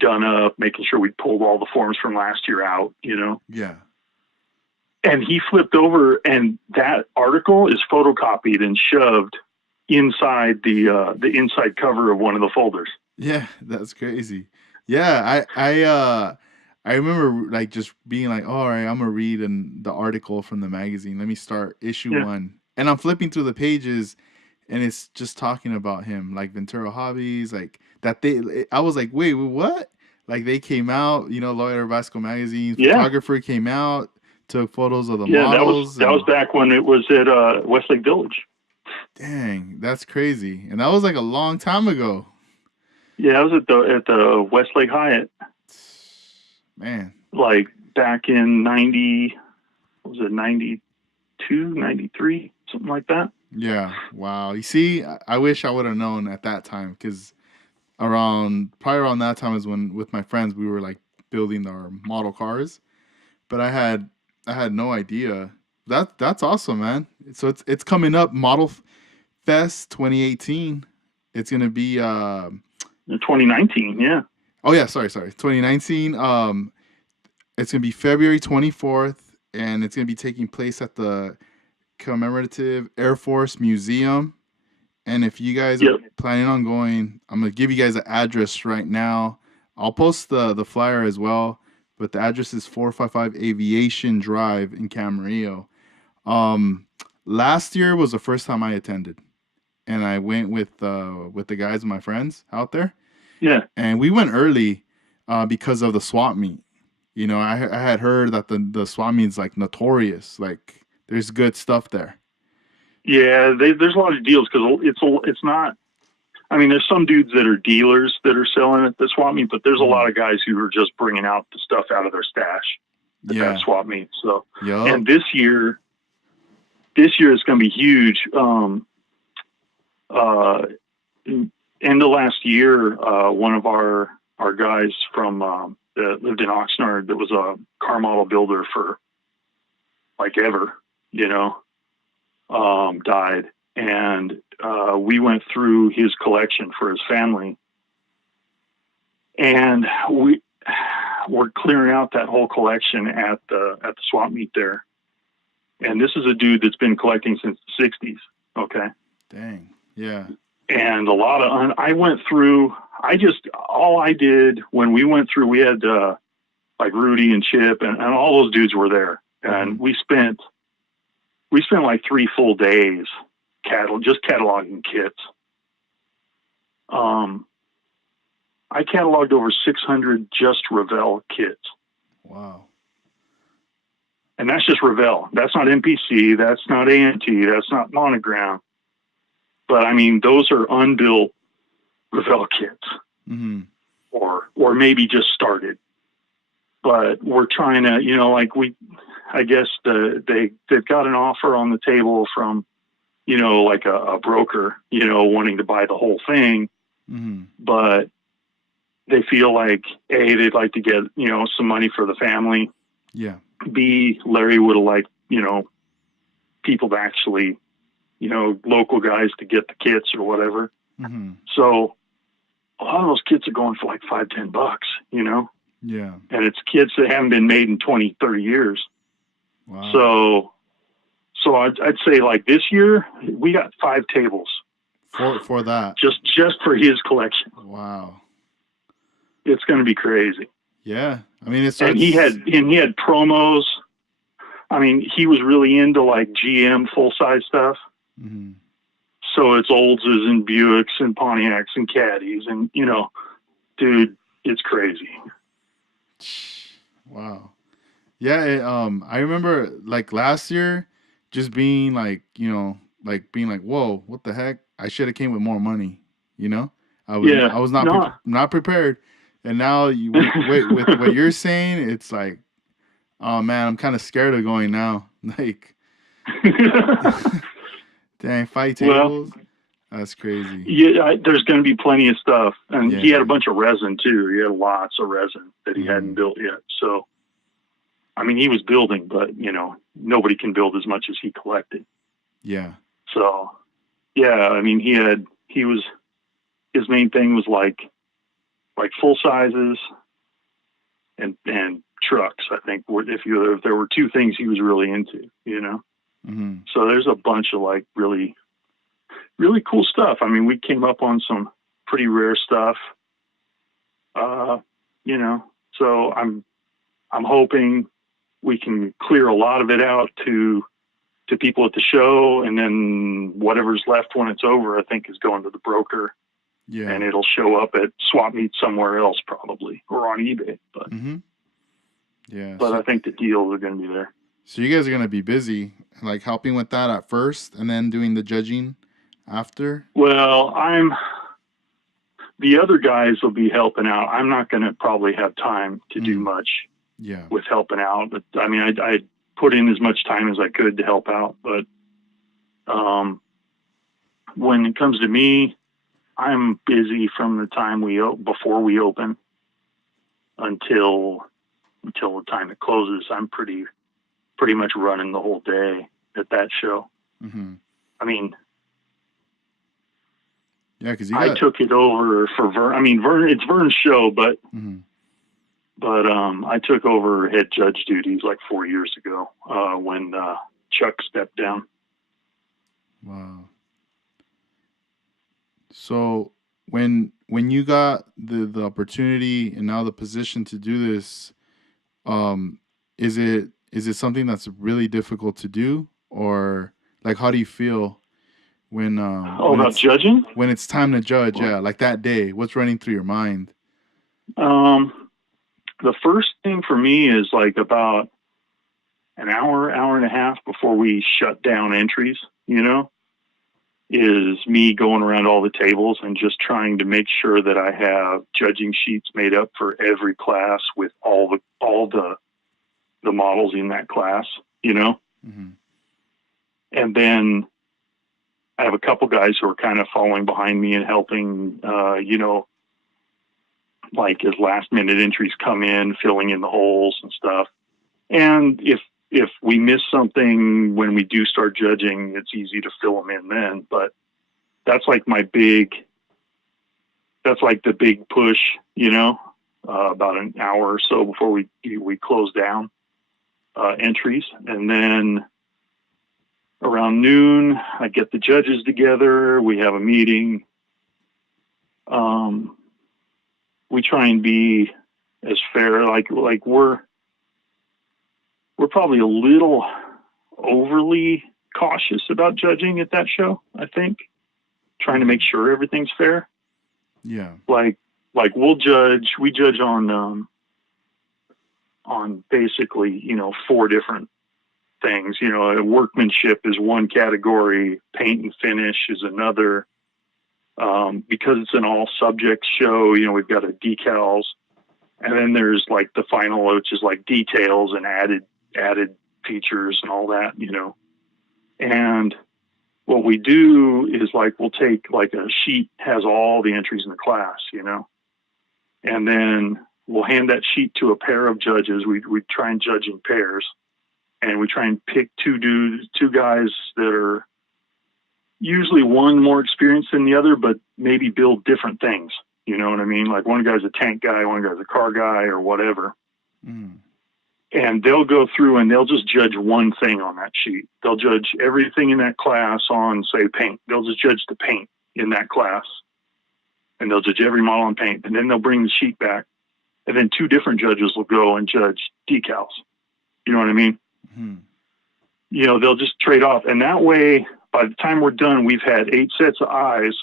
done up, making sure we pulled all the forms from last year out. You know. Yeah. And he flipped over, and that article is photocopied and shoved inside the inside cover of one of the folders. Yeah, that's crazy. Yeah, I remember like just being like, all right, I'm gonna read the article from the magazine. Let me start issue 1, and I'm flipping through the pages, and it's just talking about him, like Ventura Hobbies, like that. I was like, wait, what? Like they came out, you know, Lowrider Bicycle magazine. Photographer came out, took photos of the models. That was back when it was at Westlake Village. Dang, that's crazy, and that was like a long time ago. Yeah, I was at the Westlake Hyatt. Man, like back in 92, 93, something like that. Yeah, wow. You see, I wish I would have known at that time, because probably around that time is when with my friends we were like building our model cars, but I had no idea. That's awesome, man. So it's coming up, Model Fest 2018. It's gonna be 2019, yeah. Oh yeah, sorry, 2019. It's gonna be February 24th, and it's gonna be taking place at the Commemorative Air Force Museum. And if you guys are planning on going, I'm gonna give you guys an address right now. I'll post the flyer as well, but the address is 455 Aviation Drive in Camarillo. Last year was the first time I attended, and I went with the guys, my friends out there. Yeah, and we went early because of the swap meet. You know, I had heard that the swap meet's like notorious. Like there's good stuff there. Yeah, there's a lot of deals because it's not. I mean, there's some dudes that are dealers that are selling at the swap meet, but there's a lot of guys who are just bringing out the stuff out of their stash at that swap meet. So, and this year is going to be huge. End of last year, one of our guys from that lived in Oxnard, that was a car model builder for like ever, you know, died, and we went through his collection for his family, and we're clearing out that whole collection at the swap meet there. And this is a dude that's been collecting since the 60s. Okay. Dang. Yeah. And a lot of, I went through, all I did when we went through, we had like Rudy and Chip and all those dudes were there. And we spent like 3 full days just cataloging kits. I cataloged over 600 just Revell kits. Wow. And that's just Revell. That's not MPC. That's not A&T. That's not Monogram. But I mean, those are unbuilt Revell kits, or maybe just started. But we're trying to, you know, like I guess they've got an offer on the table from, you know, like a broker, you know, wanting to buy the whole thing, but they feel like A, they'd like to get, you know, some money for the family. Yeah. B, Larry would have liked, you know, people to actually, you know, local guys to get the kits or whatever. So a lot of those kits are going for like $5-10, you know? Yeah. and it's kits that haven't been made in 20, 30 years. Wow. So I'd say like this year we got 5 tables For that. just for his collection. Wow. It's going to be crazy. Yeah. I mean, it And starts. he had promos. I mean, he was really into like GM full size stuff. Mm-hmm. So it's Oldses and Buicks and Pontiacs and Caddies, and dude, it's crazy. Wow. Yeah. I remember like last year, just being like, like being like, whoa, what the heck? I should have came with more money. You know, I Yeah, was no. not prepared, and now with what you're saying, it's like, oh man, I'm kind of scared of going now. Like, dang, 5 Well, tables. That's crazy. yeah, there's going to be plenty of stuff, and he had a Yeah. bunch of resin too. He had lots of resin that he hadn't Mm-hmm. built yet. So, I mean, he was building, but nobody can build as much as he collected. Yeah. So, yeah, I mean, his main thing was like full sizes and trucks. I think if there were 2 things he was really into, Mm-hmm. So there's a bunch of like really, really cool stuff. I mean, we came up on some pretty rare stuff, so I'm hoping we can clear a lot of it out to people at the show, and then whatever's left when it's over, I think is going to the broker, Yeah. and it'll show up at swap meet somewhere else probably, or on eBay. But Mm-hmm. Yeah. I think the deals are going to be there. So you guys are gonna be busy, like helping with that at first, and then doing the judging after. Well, the other guys will be helping out. I'm not going to probably have time to do much Yeah. with helping out, but I mean, I put in as much time as I could to help out. But when it comes to me, I'm busy from the time before we open until the time it closes. I'm pretty much running the whole day at that show. Mm-hmm. I mean, Yeah, because I took it over for Vern. I mean, it's Vern's show, but Mm-hmm. I took over head judge duties like 4 years ago when Chuck stepped down. Wow. So when you got the opportunity and now the position to do this, is it something that's really difficult to do, or like how do you feel when About it's judging? when it's time to judge? Yeah, like that day, what's running through your mind? The first thing for me is like about an hour and a half before we shut down entries, is me going around all the tables and just trying to make sure that I have judging sheets made up for every class with all the models in that class, Mm-hmm. And then I have a couple guys who are kind of following behind me and helping, like as last minute entries come in, filling in the holes and stuff. And if we miss something when we do start judging, it's easy to fill them in then. But that's like the big push, about an hour or so before we close down entries. And then around noon, I get the judges together. We have a meeting. We try and be as fair. Like we're probably a little overly cautious about judging at that show. I think trying to make sure everything's fair. Yeah. Like we judge on basically 4 different things. Workmanship is one category, paint and finish is another. Because it's an all subject show, we've got decals, and then there's like the final, which is like details and added features and all that, And what we do is like we'll take like a sheet has all the entries in the class, and then we'll hand that sheet to a pair of judges. We try and judge in pairs, and we try and pick 2 guys that are usually one more experienced than the other, but maybe build different things. You know what I mean? Like one guy's a tank guy, one guy's a car guy or whatever. Mm. And they'll go through and they'll just judge one thing on that sheet. They'll judge everything in that class on, say, paint. They'll just judge the paint in that class. And they'll judge every model on paint. And then they'll bring the sheet back. And then 2 different judges will go and judge decals. You know what I mean? Mm. You know, they'll just trade off. And that way, by the time we're done, we've had 8 sets of eyes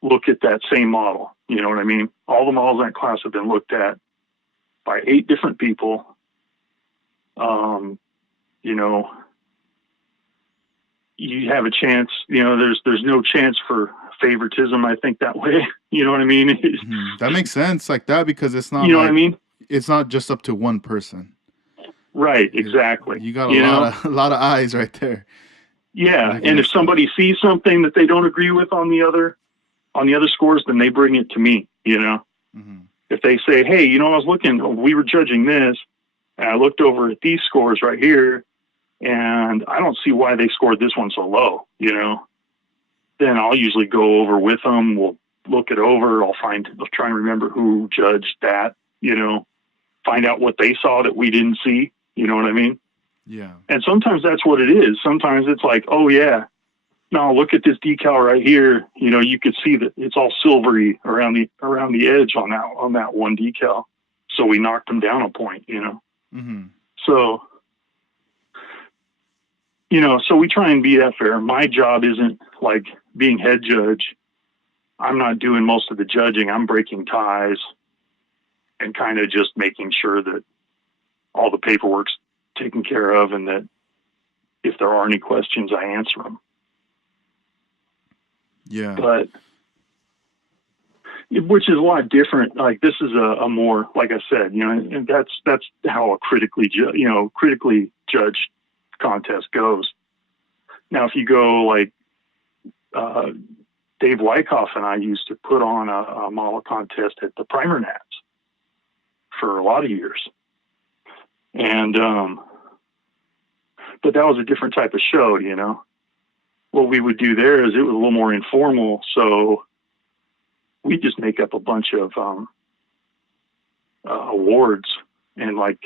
look at that same model. You know what I mean? All the models in that class have been looked at by 8 different people. You know, you have a chance, you know, there's no chance for favoritism, I think, that way. You know what I mean? That makes sense like that, because it's not, you know like, what I mean? it's not just up to one person. Right, exactly. You got a lot of eyes right there. Yeah, and if somebody sees something that they don't agree with on the other scores, then they bring it to me, you know? Mm-hmm. If they say, hey, you know, I was looking, we were judging this, and I looked over at these scores right here, and I don't see why they scored this one so low, you know? Then I'll usually go over with them. We'll look it over. I'll try and remember who judged that, you know, find out what they saw that we didn't see. You know what I mean? Yeah. And sometimes that's what it is. Sometimes it's like, oh yeah, no, look at this decal right here. You know, you could see that it's all silvery around the edge on that one decal. So we knocked them down a point, you know? Mm-hmm. So, you know, so we try and be that fair. My job isn't like being head judge. I'm not doing most of the judging. I'm breaking ties and kind of just making sure that all the paperwork's taken care of, and that if there are any questions, I answer them. Yeah. But which is a lot different. Like this is a more, like I said, you know, and that's how a critically judged contest goes. Now, if you go like Dave Wyckoff and I used to put on a model contest at the Primer Nats for a lot of years, and but that was a different type of show, you know. What we would do there is it was a little more informal, so we just make up a bunch of awards, and like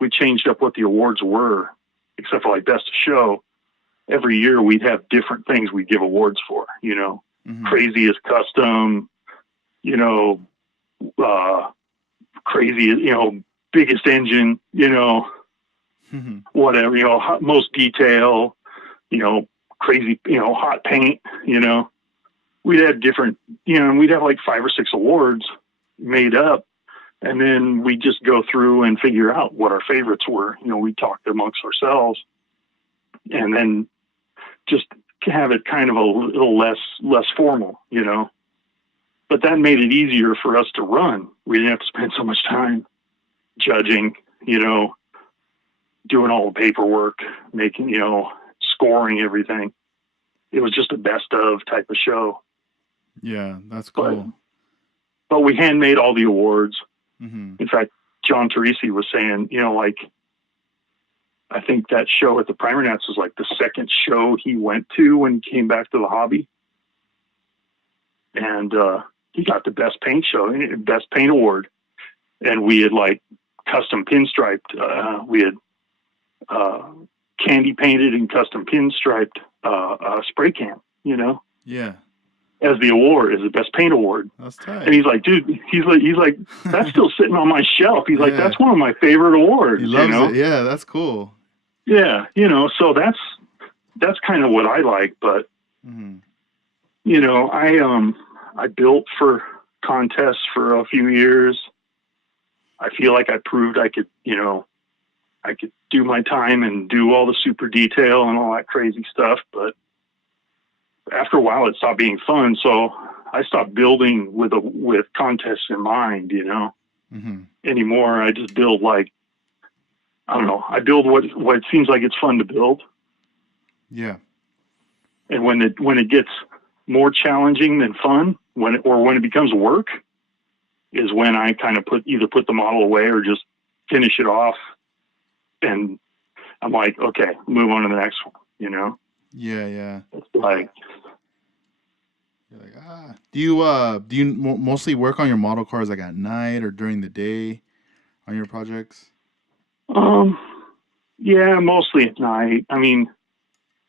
we changed up what the awards were, except for like best of show. Every year we'd have different things we'd give awards for, you know. Mm-hmm. Craziest custom, you know, craziest, you know, biggest engine, you know, Mm-hmm. whatever, you know, most detail, you know, crazy, you know, hot paint, you know. We'd have different, you know, and we'd have like 5 or 6 awards made up, and then we just go through and figure out what our favorites were. You know, we talked amongst ourselves, and then just have it kind of a little less formal, you know. But that made it easier for us to run. We didn't have to spend so much time judging, you know, doing all the paperwork, making, you know, scoring everything. It was just a best of type of show. Yeah, that's cool. But we handmade all the awards. Mm-hmm. In fact, John Teresi was saying, you know, like, I think that show at the Primer Nats was like the second show he went to when he came back to the hobby. And he got the best paint show, best paint award. And we had like custom pinstriped. We had candy painted and custom pinstriped spray can, you know? Yeah. As the award, as the best paint award. That's tight. And he's like, dude, he's like, that's still sitting on my shelf. He's like, that's one of my favorite awards. He loves you know? it. Yeah, that's cool. Yeah, you know, so that's kind of what I like. But mm-hmm. you know, I built for contests for a few years. I feel like I proved I could, you know, I could do my time and do all the super detail and all that crazy stuff. But after a while, it stopped being fun. So I stopped building with contests in mind, you know. Mm-hmm. Anymore. I just build like, I don't know. I build what seems like it's fun to build. Yeah. And when it gets more challenging than fun, when it becomes work, is when I kind of either put the model away or just finish it off. And I'm like, okay, move on to the next one, you know? Yeah, yeah. It's like, You're like, do you mostly work on your model cars like at night or during the day on your projects? Um, yeah, mostly at night. I mean,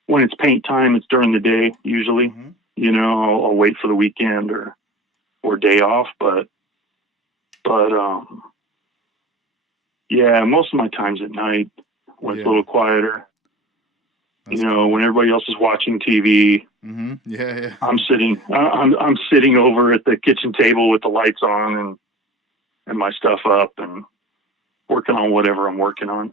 when it's paint time, it's during the day usually. Mm-hmm. I'll wait for the weekend or day off, but yeah, most of my time's at night when it's a Yeah, little quieter. that's When cool. everybody else is watching TV, Mm-hmm. Yeah, I'm yeah. sitting. I'm sitting over at the kitchen table with the lights on and my stuff up and working on whatever I'm working on.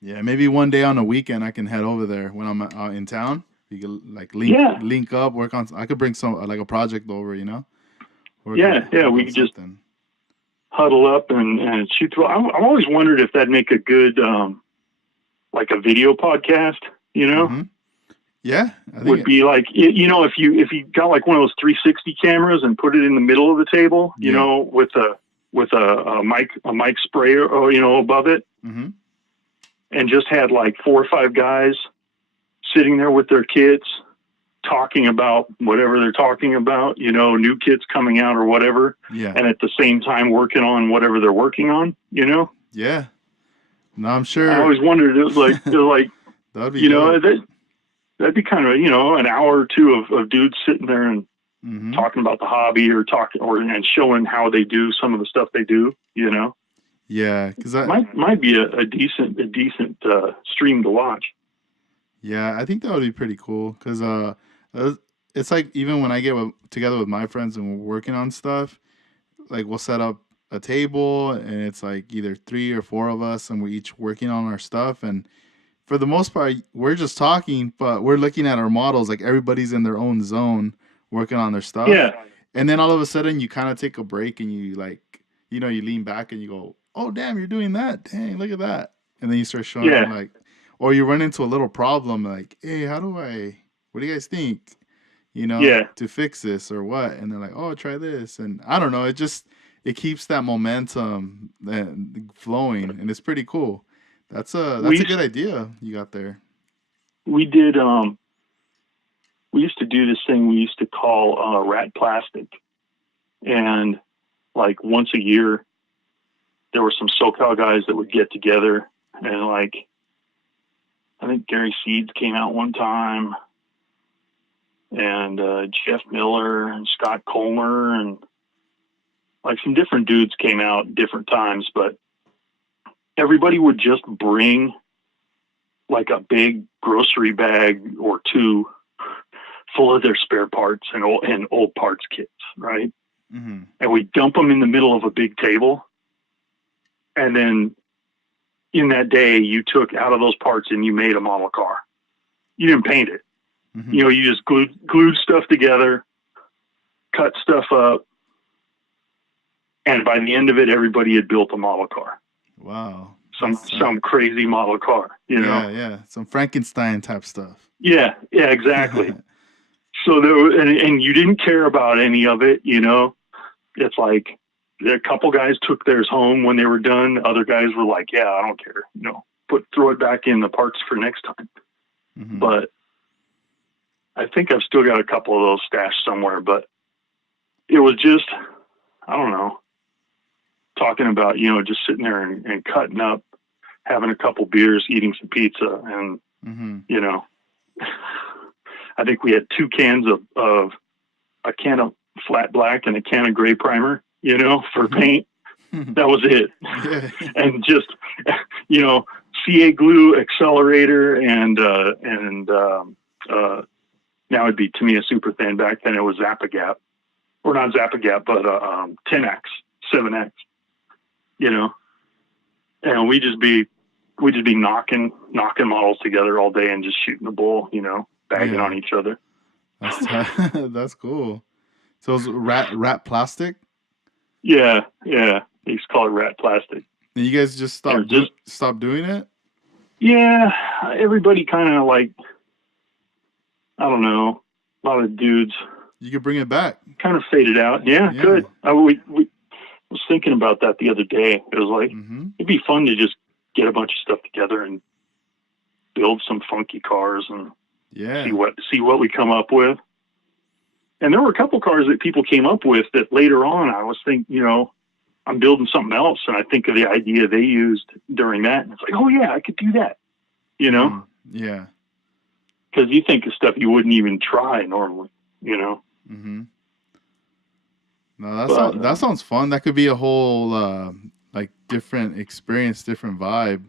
Yeah, maybe one day on a weekend I can head over there when I'm in town. We could like link Yeah, link up, work on. I could bring some like a project over, yeah. work We on could just something. huddle up and shoot through. I've always wondered if that'd make a good like a video podcast. Mm-hmm. Yeah, I think Would be like if you got like one of those 360 cameras and put it in the middle of the table, yeah. with a mic sprayer or above it, Mm-hmm. and just had like 4 or 5 guys sitting there with their kids talking about whatever they're talking about, new kids coming out or whatever, Yeah, and at the same time working on whatever they're working on. yeah. No, I'm I sure always wondered, it was like that would be you know dope. that that'd be kind of an hour or two of dudes sitting there and Mm-hmm. talking about the hobby or talking and showing how they do some of the stuff they do. Yeah, cause I Might be a decent stream to watch. yeah I think that would be pretty cool. Cause uh, it's like even when I get together with my friends and we're working on stuff, like we'll set up a table and it's like either three or four of us and we're each working on our stuff and for the most part we're just talking but we're looking at our models like everybody's in their own zone working on their stuff Yeah, and then all of a sudden you kind of take a break and you like you lean back and you go, oh damn, you're doing that, dang, look at that. And then you start showing them yeah, like, or you run into a little problem like, hey, what do you guys think, yeah. to fix this or what? And they're like, oh, try this. And I don't know, it keeps that momentum flowing, and it's pretty cool. That's a We good idea you got there. we did we used to do this thing we used to call rat plastic, and like once a year there were some SoCal guys that would get together, and like I think Gary Seeds came out one time, and Jeff Miller and Scott Colmer and like some different dudes came out different times, but everybody would just bring like a big grocery bag or two full of their spare parts and old parts kits, right? Hmm. And we dump them in the middle of a big table, and then in that day you took out of those parts and you made a model car. You didn't paint it. Hmm. You just glued stuff together, cut stuff up, and by the end of it, everybody had built a model car. Wow, Some that's some crazy model car. yeah, yeah, some Frankenstein type stuff. Yeah, exactly. So and you didn't care about any of it. It's like a couple guys took theirs home when they were done. Other guys were like, "Yeah, I don't care. Throw it back in the parts for next time." Hmm. But I think I've still got a couple of those stashed somewhere. But it was just, I don't know, talking about just sitting there and cutting up, having a couple beers, eating some pizza, and Hmm. you know, I think we had 2 cans of a can of flat black and a can of gray primer, for Hmm. paint. That was it. Yeah. And just, you know, CA glue, accelerator, and now it'd be Tamiya Super Thin. Back then it was Zappa-Gap, or not Zappa-Gap, but 10X, 7X, you know, and we just be knocking models together all day and just shooting the bull, bagging Yeah. on each other. That's that's cool. So it's rat plastic. Yeah. They used to call it rat plastic. And you guys just And just, stop doing it? yeah, everybody kind of like, I don't know, a lot of dudes You could bring it back. kind of faded out. Yeah, Yeah. could. We was thinking about that the other day. It was like, Hmm. it'd be fun to just get a bunch of stuff together and build some funky cars and Yeah. see what we come up with. And there were a couple cars that people came up with that later on I was thinking, I'm building something else, and I think of the idea they used during that, and it's like, oh yeah, I could do that, Yeah. because you think of stuff you wouldn't even try normally, Mm-hmm. No, that sounds fun. That could be a whole like different experience, different vibe.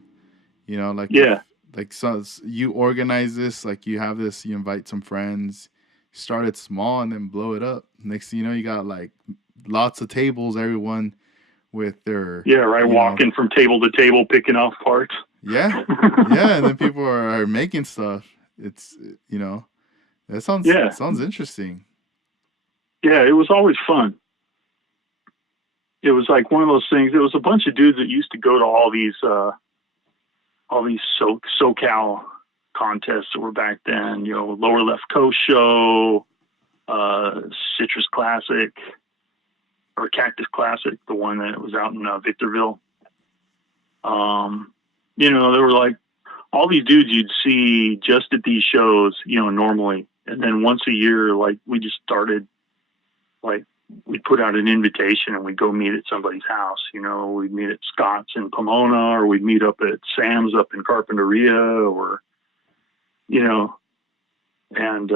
Like if Yeah, like so you organize this, like you have this, you invite some friends, start it small and then blow it up. Next thing you know, you got like lots of tables, everyone with their yeah, right. Walking from table to table, picking off parts. yeah, yeah, and then people are making stuff. It's that Yeah, sounds interesting. yeah, it was always fun. It was like one of those things. It was a bunch of dudes that used to go to all these SoCal contests that were back then. Lower Left Coast Show, Citrus Classic, or Cactus Classic, the one that was out in Victorville. There were like all these dudes you'd see just at these shows, normally. And then once a year, like we just started, like we'd put out an invitation and we'd go meet at somebody's house. We'd meet at Scott's in Pomona, or we'd meet up at Sam's up in Carpinteria, or, and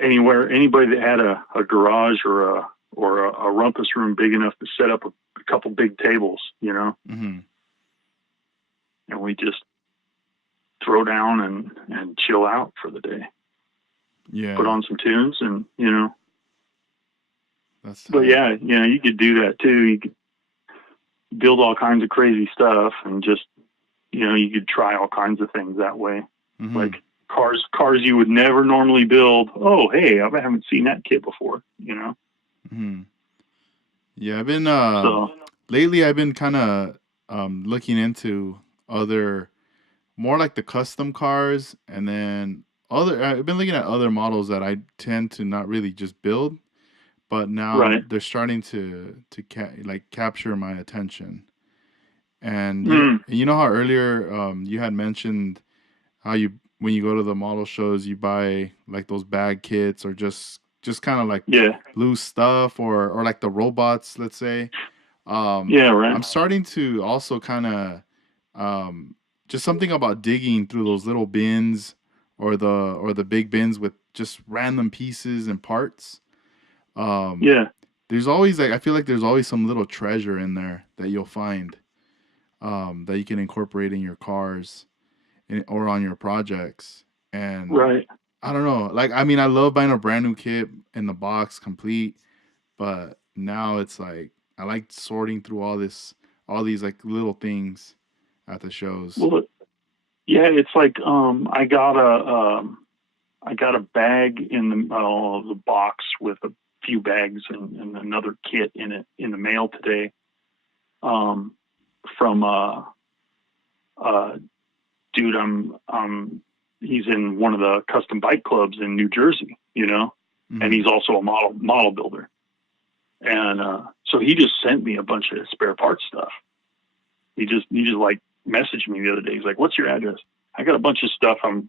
anybody that had a garage or a rumpus room big enough to set up a couple big tables, Mm-hmm. and we just throw down and chill out for the day. Yeah. Put on some tunes and, That's but yeah, you could do that too. You could build all kinds of crazy stuff and just, you could try all kinds of things that way. Mm-hmm. Like cars you would never normally build. Oh, hey, I haven't seen that kit before, Mm-hmm. Yeah, I've been So lately I've been kind of looking into other more like the custom cars, and then I've been looking at other models that I tend to not really just build, but now right. they're starting to capture my attention. And you know how earlier you had mentioned how you when you go to the model shows you buy like those bag kits or just kind of like Yeah. loose stuff or like the robots, let's say. Yeah, right. I'm starting to also kind of just something about digging through those little bins or the big bins with just random pieces and parts. Yeah. There's always I feel like there's always some little treasure in there that you'll find that you can incorporate in your cars or on your projects. And Right. I don't know, like I mean, I love buying a brand new kit in the box complete, but now it's like I like sorting through all these like little things at the shows. Well, yeah, it's like I got a bag in the box with a few bags and another kit in it in the mail today, from dude. He's in one of the custom bike clubs in New Jersey, Mm-hmm. and he's also a model builder. And so he just sent me a bunch of spare parts stuff. He just like messaged me the other day. He's like, "What's your address?" I got a bunch of stuff I'm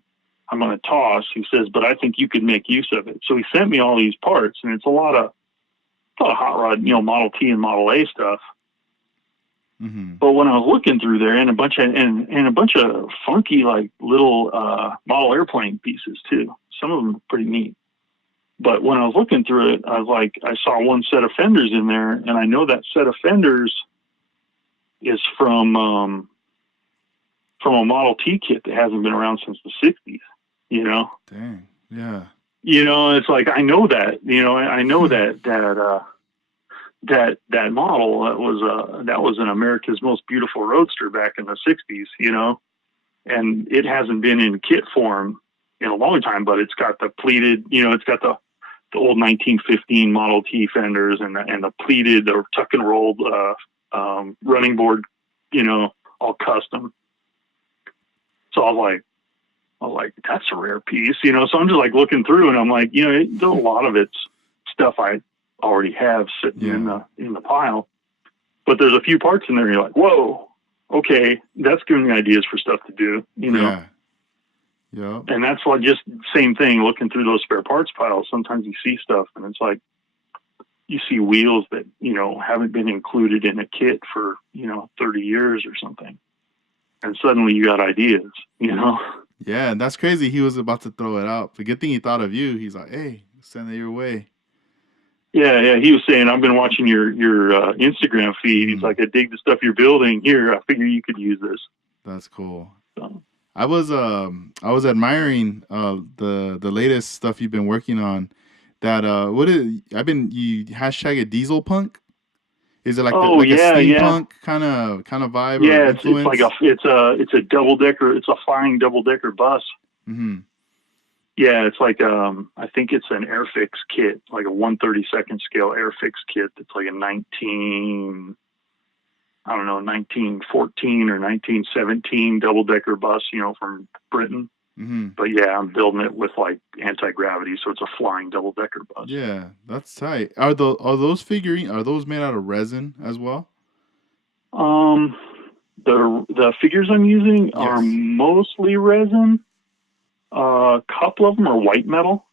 going to toss. He says, "But I think you could make use of it." So he sent me all these parts, and it's a lot of hot rod, Model T and Model A stuff. Mm-hmm. But when I was looking through there, and a bunch of funky like little model airplane pieces too. Some of them are pretty neat. But when I was looking through it, I was like, I saw one set of fenders in there, and I know that set of fenders is from a Model T kit that hasn't been around since the 60s, Dang. Yeah. It's like, I know that, I know that model that was an America's Most Beautiful Roadster back in the 60s, and it hasn't been in kit form in a long time, but it's got the pleated, it's got the old 1915 Model T fenders and the pleated or tuck and rolled running board, all custom. So I was like, that's a rare piece, So I'm just like looking through, and I'm like, a lot of it's stuff I already have sitting in the pile, but there's a few parts in there. You're like, whoa, okay, that's giving me ideas for stuff to do, Yeah. Yep. And that's like just same thing. Looking through those spare parts piles, sometimes you see stuff, and it's like you see wheels that haven't been included in a kit for 30 years or something, and suddenly you got ideas. Yeah, and that's crazy. He was about to throw it out. The good thing he thought of you. He's like, "Hey, send it your way." Yeah. He was saying, "I've been watching your Instagram feed." He's like, "I dig the stuff you're building. Here, I figure you could use this." That's cool. So, I was admiring the latest stuff you've been working on. That what is you hashtag it diesel punk? Is it like oh a yeah. steampunk kind of vibe or Yeah, it's like influence? it's a double decker. It's a flying double decker bus. Mm-hmm. Yeah, it's like I think it's an Airfix kit, like a 1/32 scale Airfix kit. That's like a 1914 or 1917 double decker bus, from Britain. Mm-hmm. But yeah, I'm building it with like anti-gravity, so it's a flying double decker bus. Yeah, that's tight. Are those made out of resin as well? Um, the figures I'm using are Yes. mostly resin. A couple of them are white metal.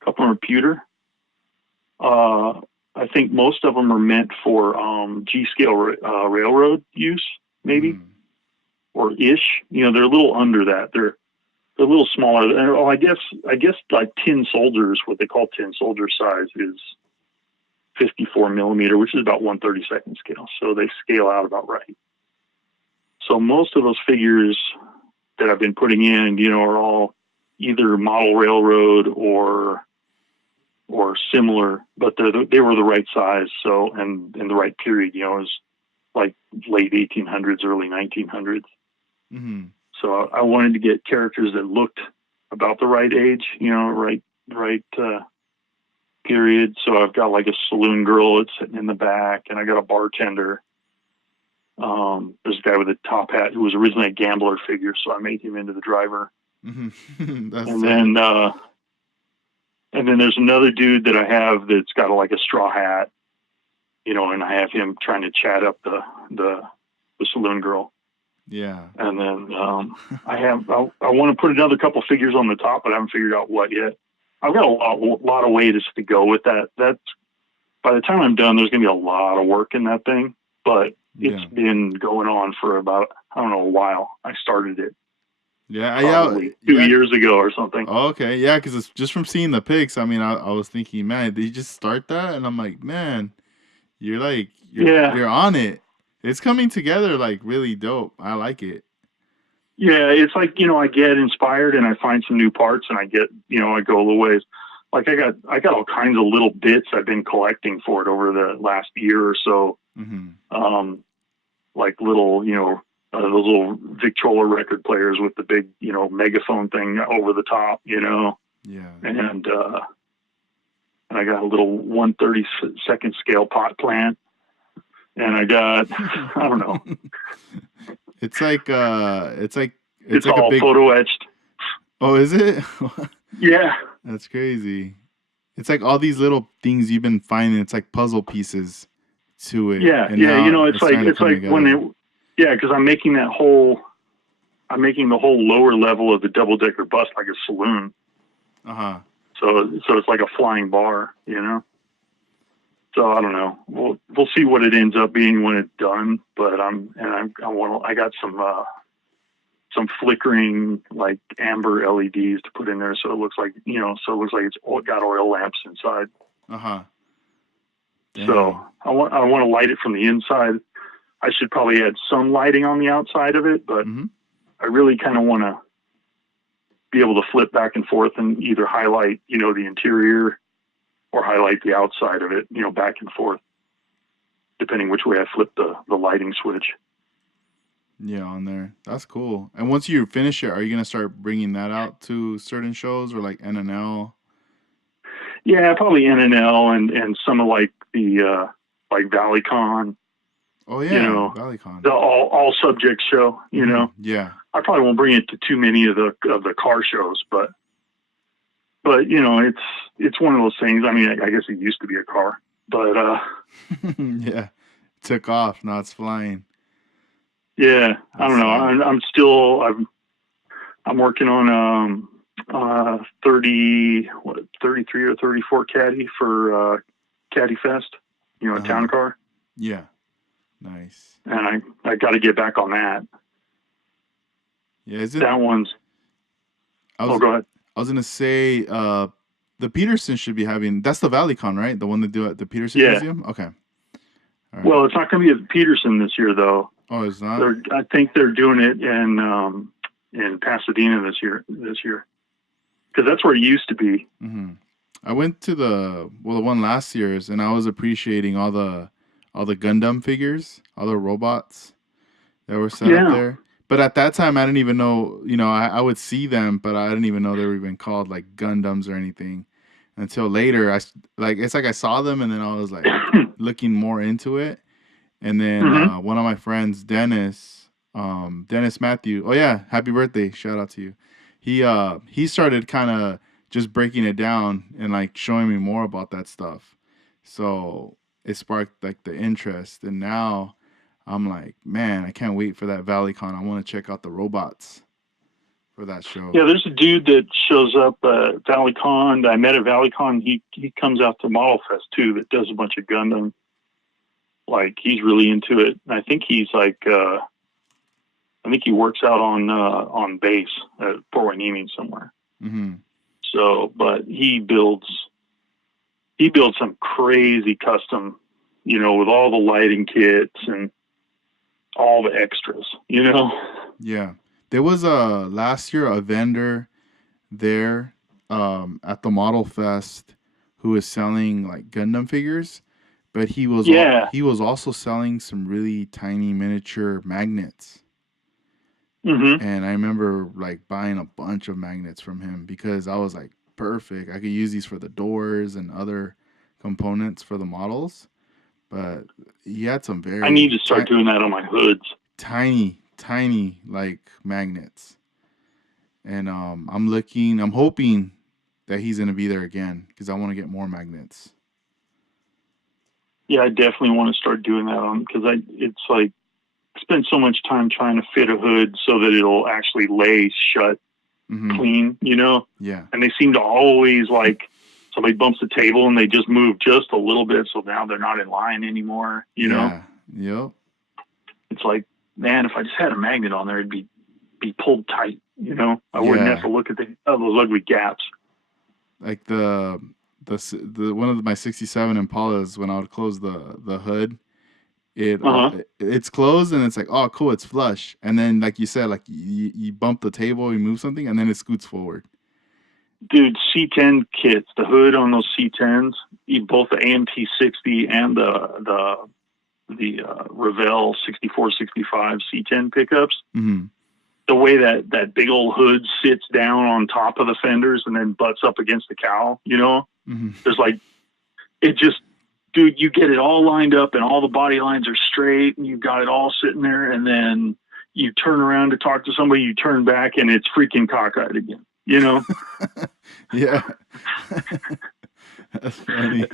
A couple are pewter. Uh, I think most of them are meant for G scale railroad use, maybe Mm. or ish. They're a little under that. They're a little smaller. Oh, I guess like tin soldiers, what they call tin soldier size is 54 millimeter, which is about 1/32 scale. So they scale out about right. So most of those figures that I've been putting in, are all either model railroad or similar, but they were the right size. So, and in the right period, it was like late 1800s, early 1900s. Mm-hmm. So I wanted to get characters that looked about the right age, right period. So I've got like a saloon girl that's sitting in the back, and I got a bartender. There's a guy with a top hat who was originally a gambler figure, so I made him into the driver. Mm-hmm. That's And tight. then there's another dude that I have that's got like a straw hat, and I have him trying to chat up the saloon girl. Yeah. And then I want to put another couple figures on the top, but I haven't figured out what yet. I've got a lot of ways to go with that. That's by the time I'm done, there's going to be a lot of work in that thing, but it's Yeah. been going on for about, I don't know, a while. I started it Yeah. Yeah. probably two Yeah. years ago or something. Oh, okay. Yeah, because it's just from seeing the pics. I mean, I was thinking, man, did you just start that? And I'm like, man, you're like Yeah. you're on it. It's coming together like really dope. I like it. Yeah. It's like, I get inspired and I find some new parts and I go a little ways. Like I got all kinds of little bits I've been collecting for it over the last year or so. Mm-hmm. Like little, those little Victrola record players with the big, megaphone thing over the top, Yeah. and I got a little 1/32 scale pot plant, and I got, I don't know, It's like it's it's like a all big. photo etched. Oh, is it? Yeah, That's crazy. It's like all these little things you've been finding. It's like puzzle pieces to it, yeah, and yeah. now It's it's like starting to come when together. yeah, because I'm making the whole lower level of the double decker bus like a saloon. Uh huh. So it's like a flying bar. So I don't know. We'll see what it ends up being when it's done. But I got some flickering like amber LEDs to put in there, so it looks like it's got oil lamps inside. Uh huh. So Dang. I want to light it from the inside. I should probably add some lighting on the outside of it, but Mm-hmm. I really kind of want to be able to flip back and forth and either highlight the interior or highlight the outside of it, back and forth, depending which way I flip the lighting switch. Yeah, on there. That's cool. And once you finish it, are you gonna start bringing that out to certain shows or like NNL? Yeah, probably NNL and some of like the like ValleyCon, Oh you yeah, know, ValleyCon. the all subject show. Mm-hmm. Yeah. I probably won't bring it to too many of the car shows, but it's one of those things. I mean, I guess it used to be a car, but Yeah. Took off. Now it's flying. yeah, I don't That's know. tight. I'm still I'm working on 33 or 34 caddy for Caddy Fest, a town car. Yeah. Nice. And I got to get back on that. Yeah, is it? That one's. Go ahead. I was gonna say, the Peterson should be having. That's the ValleyCon, right? The one they do at the Peterson Museum. Okay. All right. Well, it's not going to be at Peterson this year, though. Oh, it's not. I think they're doing it in Pasadena this year, because that's where it used to be. Mm-hmm. I went to the one last year's, and I was appreciating all the Gundam figures, all the robots that were set up there. But at that time, I didn't even know, I would see them, but I didn't even know they were even called like Gundams or anything until later. It's like I saw them, and then I was like looking more into it. And then one of my friends, Dennis Matthew. Oh yeah, happy birthday! Shout out to you. He started kind of just breaking it down and like showing me more about that stuff. So it sparked like the interest, and now I'm like, man, I can't wait for that ValleyCon. I want to check out the robots for that show. Yeah, there's a dude that shows up at ValleyCon. I met at ValleyCon. He comes out to Model Fest too. That does a bunch of Gundam. Like he's really into it. I think he's like, I think he works out on base at Fort Wayne somewhere. Mm-hmm. So, but he builds some crazy custom, with all the lighting kits and all the extras, Yeah. There was last year a vendor there at the Model Fest who was selling like Gundam figures, but he was also selling some really tiny miniature magnets. Mm-hmm. And I remember like buying a bunch of magnets from him because I was like, perfect. I could use these for the doors and other components for the models. But he had some very. I need to start doing that on my hoods. Tiny like magnets. And I'm hoping that he's gonna be there again because I want to get more magnets. Yeah, I definitely want to start doing that on because it's like spend so much time trying to fit a hood so that it'll actually lay shut clean, Yeah. And they seem to always like somebody bumps the table and they just move just a little bit, so now they're not in line anymore, know? Yep. It's like, man, if I just had a magnet on there, it'd be pulled tight, I wouldn't have to look at those ugly gaps. Like the one of my 67 Impalas, when I would close the hood, it's closed and it's like, oh cool, it's flush, and then like you said, like you bump the table, you move something, and then it scoots forward. Dude, C10 kits, the hood on those C10s, both the AMT 60 and the Revell 64, 65 C10 pickups. Mm-hmm. The way that big old hood sits down on top of the fenders and then butts up against the cowl, Mm-hmm. There's like, it just, dude, you get it all lined up and all the body lines are straight and you've got it all sitting there, and then you turn around to talk to somebody, you turn back and it's freaking cockeyed again, Yeah. That's funny.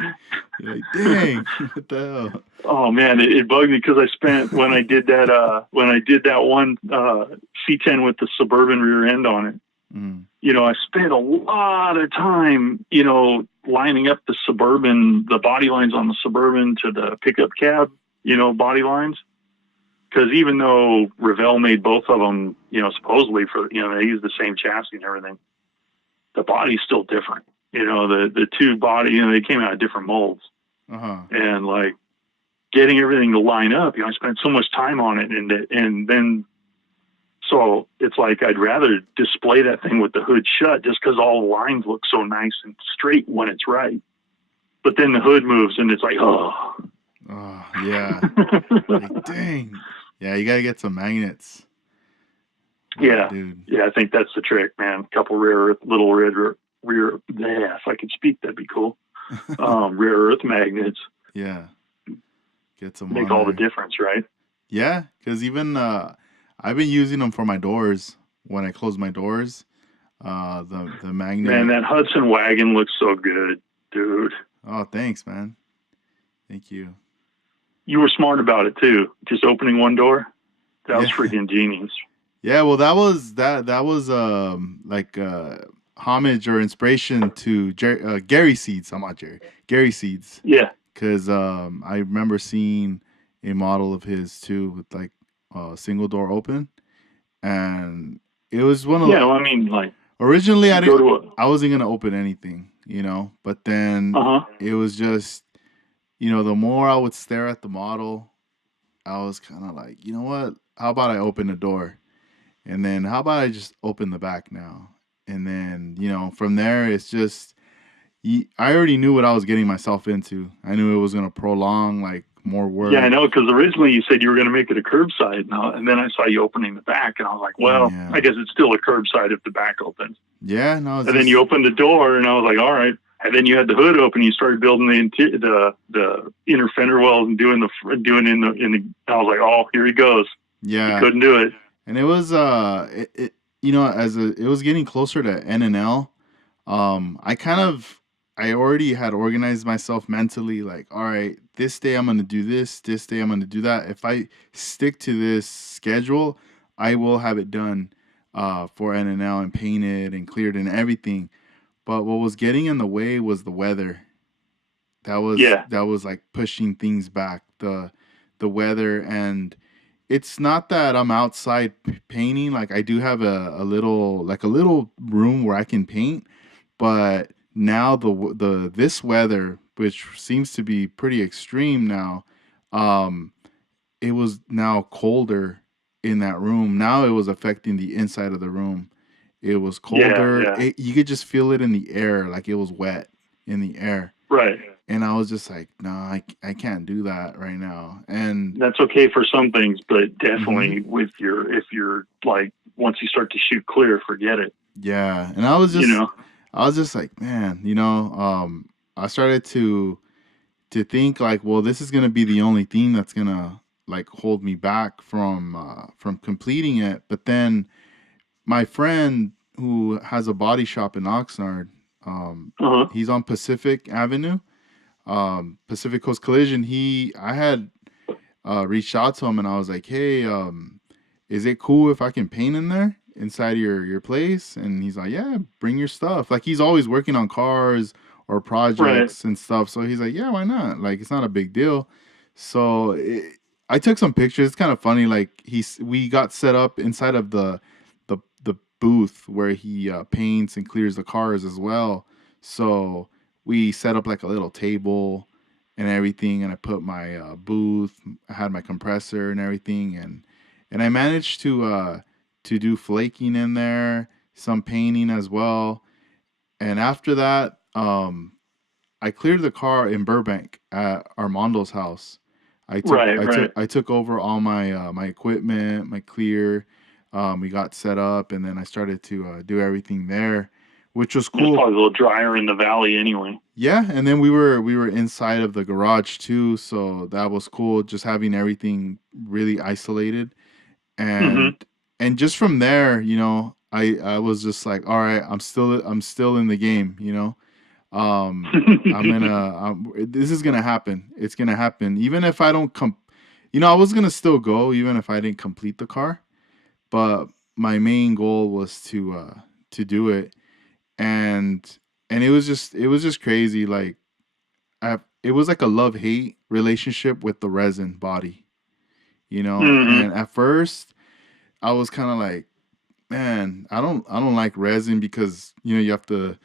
You're like, dang, what the hell? Oh man, it bugged me because I spent when I did that one C10 with the Suburban rear end on it. Mm. I spent a lot of time, lining up the body lines on the Suburban to the pickup cab, body lines. Because even though Revell made both of them, supposedly for, they use the same chassis and everything, the body's still different. The two body, they came out of different molds. And like getting everything to line up, I spent so much time on it. And then, so it's like, I'd rather display that thing with the hood shut just because all the lines look so nice and straight when it's right. But then the hood moves and it's like, oh yeah. Like, dang. Yeah, you gotta get some magnets. Yeah, dude. Yeah, I think that's the trick, man. A couple little rear. Yeah, if I could speak, that'd be cool. Rare earth magnets. Yeah, get some. Make all the difference, right? Yeah, because even I've been using them for my doors when I close my doors. The magnet. Man, that Hudson wagon looks so good, dude. Oh, thanks, man. Thank you. You were smart about it too. Just opening one door. That was freaking genius. Yeah, well, that was like homage or inspiration to Gary Seeds. I'm not Jerry. Gary Seeds, Yeah. because I remember seeing a model of his too with like single door open, and it was one Yeah. of Well, I mean, like, originally you go to a, I wasn't gonna open anything, but then uh huh. it was just the more I would stare at the model, I was kind of like, you know what? How about I open the door? And then how about I just open the back now? And then, from there, it's just, I already knew what I was getting myself into. I knew it was going to prolong like more Yeah, I work. know. Because originally you said you were going to make it a curbside, and then I saw you opening the back, and I was like, well, I Yeah. guess it's still a curbside if the back opens. Yeah. No, it's And then you just, opened the door, and I was like, all right. And then you had the hood open. You started building the inner fender wells and doing in the. I was like, oh, here he goes. He yeah. couldn't do it. And it was, it was getting closer to N&L. I kind of, I already had organized myself mentally, like, all right, this day I'm gonna do this day I'm gonna do that. If I stick to this schedule, I will have it done for N&L and painted and cleared and everything. But what was getting in the way was the weather. Yeah, That was like pushing things back. The weather, and it's not that I'm outside painting. Like I do have a little room where I can paint, but now the this weather, which seems to be pretty extreme now, um, it was now colder in that room. Now it was affecting the inside of the room. It was yeah, colder. yeah. You could just feel it in the air, like it was wet in the air. Right. And I was just like, no, I can't do that right now. And That's okay for some things, but hmm definitely with your if you're like once you start to shoot clear, forget it. yeah, and You know. I was just like, man, I started to think like, well, this is gonna be the only thing that's gonna like hold me back from completing it. But then my friend who has a body shop in Oxnard, Uh huh. he's on Pacific Avenue, Pacific Coast Collision. I had reached out to him and I was like, hey, is it cool if I can paint in there inside of your place? And he's like, yeah, bring your stuff. Like he's always working on cars or Right. projects and stuff. So he's like, yeah, why not? Like it's not a big deal. So I took some pictures. It's kind of funny. Like we got set up inside of the booth where he paints and clears the cars as well. So we set up like a little table and everything, and I put my booth. I had my compressor and everything, and I managed to do flaking in there, some painting as well. And after that, I cleared the car in Burbank at Armando's house. Right. Right. I took over all my my equipment, my clear. We got set up, and then I started to do everything there, which was It's cool. probably a little drier in the valley anyway. Yeah, and then we were inside of the garage too, so that was cool. Just having everything really isolated, Mm-hmm. and just from there, I was just like, all right, I'm still in the game, this is gonna happen. It's gonna happen, even if I don't come. I was gonna still go, even if I didn't complete the car. But my main goal was to do it, and it was just crazy. Like it was like a love hate relationship with the resin body, Mm-hmm. And at first, I was kind of like, man, I don't like resin because you have to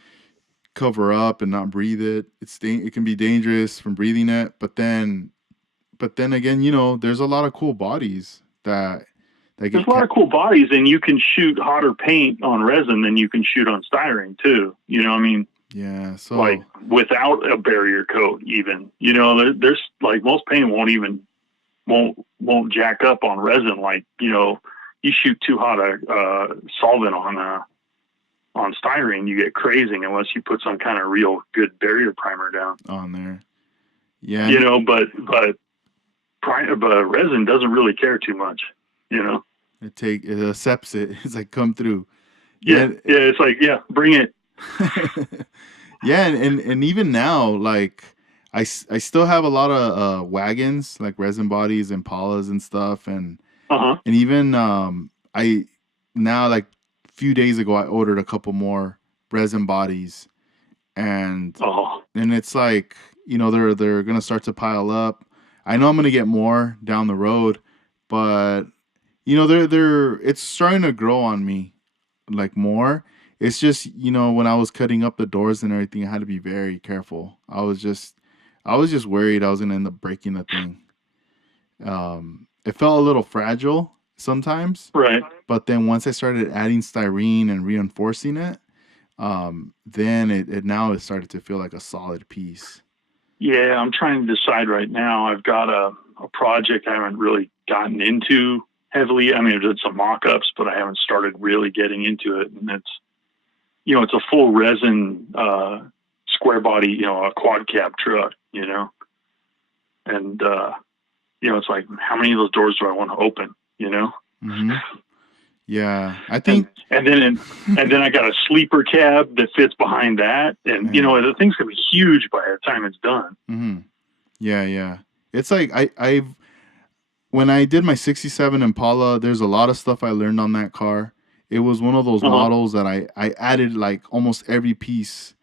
cover up and not breathe it. It can be dangerous from breathing it. But then again, there's a lot of cool bodies that There's get a lot of cool bodies, and you can shoot hotter paint on resin than you can shoot on styrene too. I mean, yeah. like So without a barrier coat, even. There's like most paint won't jack up on resin. Like you shoot too hot a solvent on styrene, you get crazing unless you put some kind of real good barrier primer down. on there, yeah, and But resin doesn't really care too much. You know. it accepts it. It's like come through. Yeah, Yeah, yeah. It's like, yeah, bring it. yeah, and even now, like I still have a lot of wagons, like resin bodies, Impalas and stuff, Uh huh. and even now, like a few days ago, I ordered a couple more resin bodies, and Oh, it's like, they're gonna start to pile up. I know I'm gonna get more down the road, but they're it's starting to grow on me, like, more. It's just, when I was cutting up the doors and everything, I had to be very careful. I was just worried I was gonna end up breaking the thing. It felt a little fragile sometimes, right. but then once I started adding styrene and reinforcing it, then it now it started to feel like a solid piece. Yeah, I'm trying to decide right now. I've got a project I haven't really gotten into heavily. I mean, I did some mock-ups, but I haven't started really getting into it. And it's a full resin, square body, a quad cab truck, and, it's like, how many of those doors do I want to open? Hmm. Yeah, I and think. and then and then I got a sleeper cab that fits behind that, and Yeah. the thing's gonna be huge by the time it's done. Hmm. Yeah, yeah. It's like I've when I did my '67 Impala, there's a lot of stuff I learned on that car. It was one of those Uh-huh. models that I added like almost every piece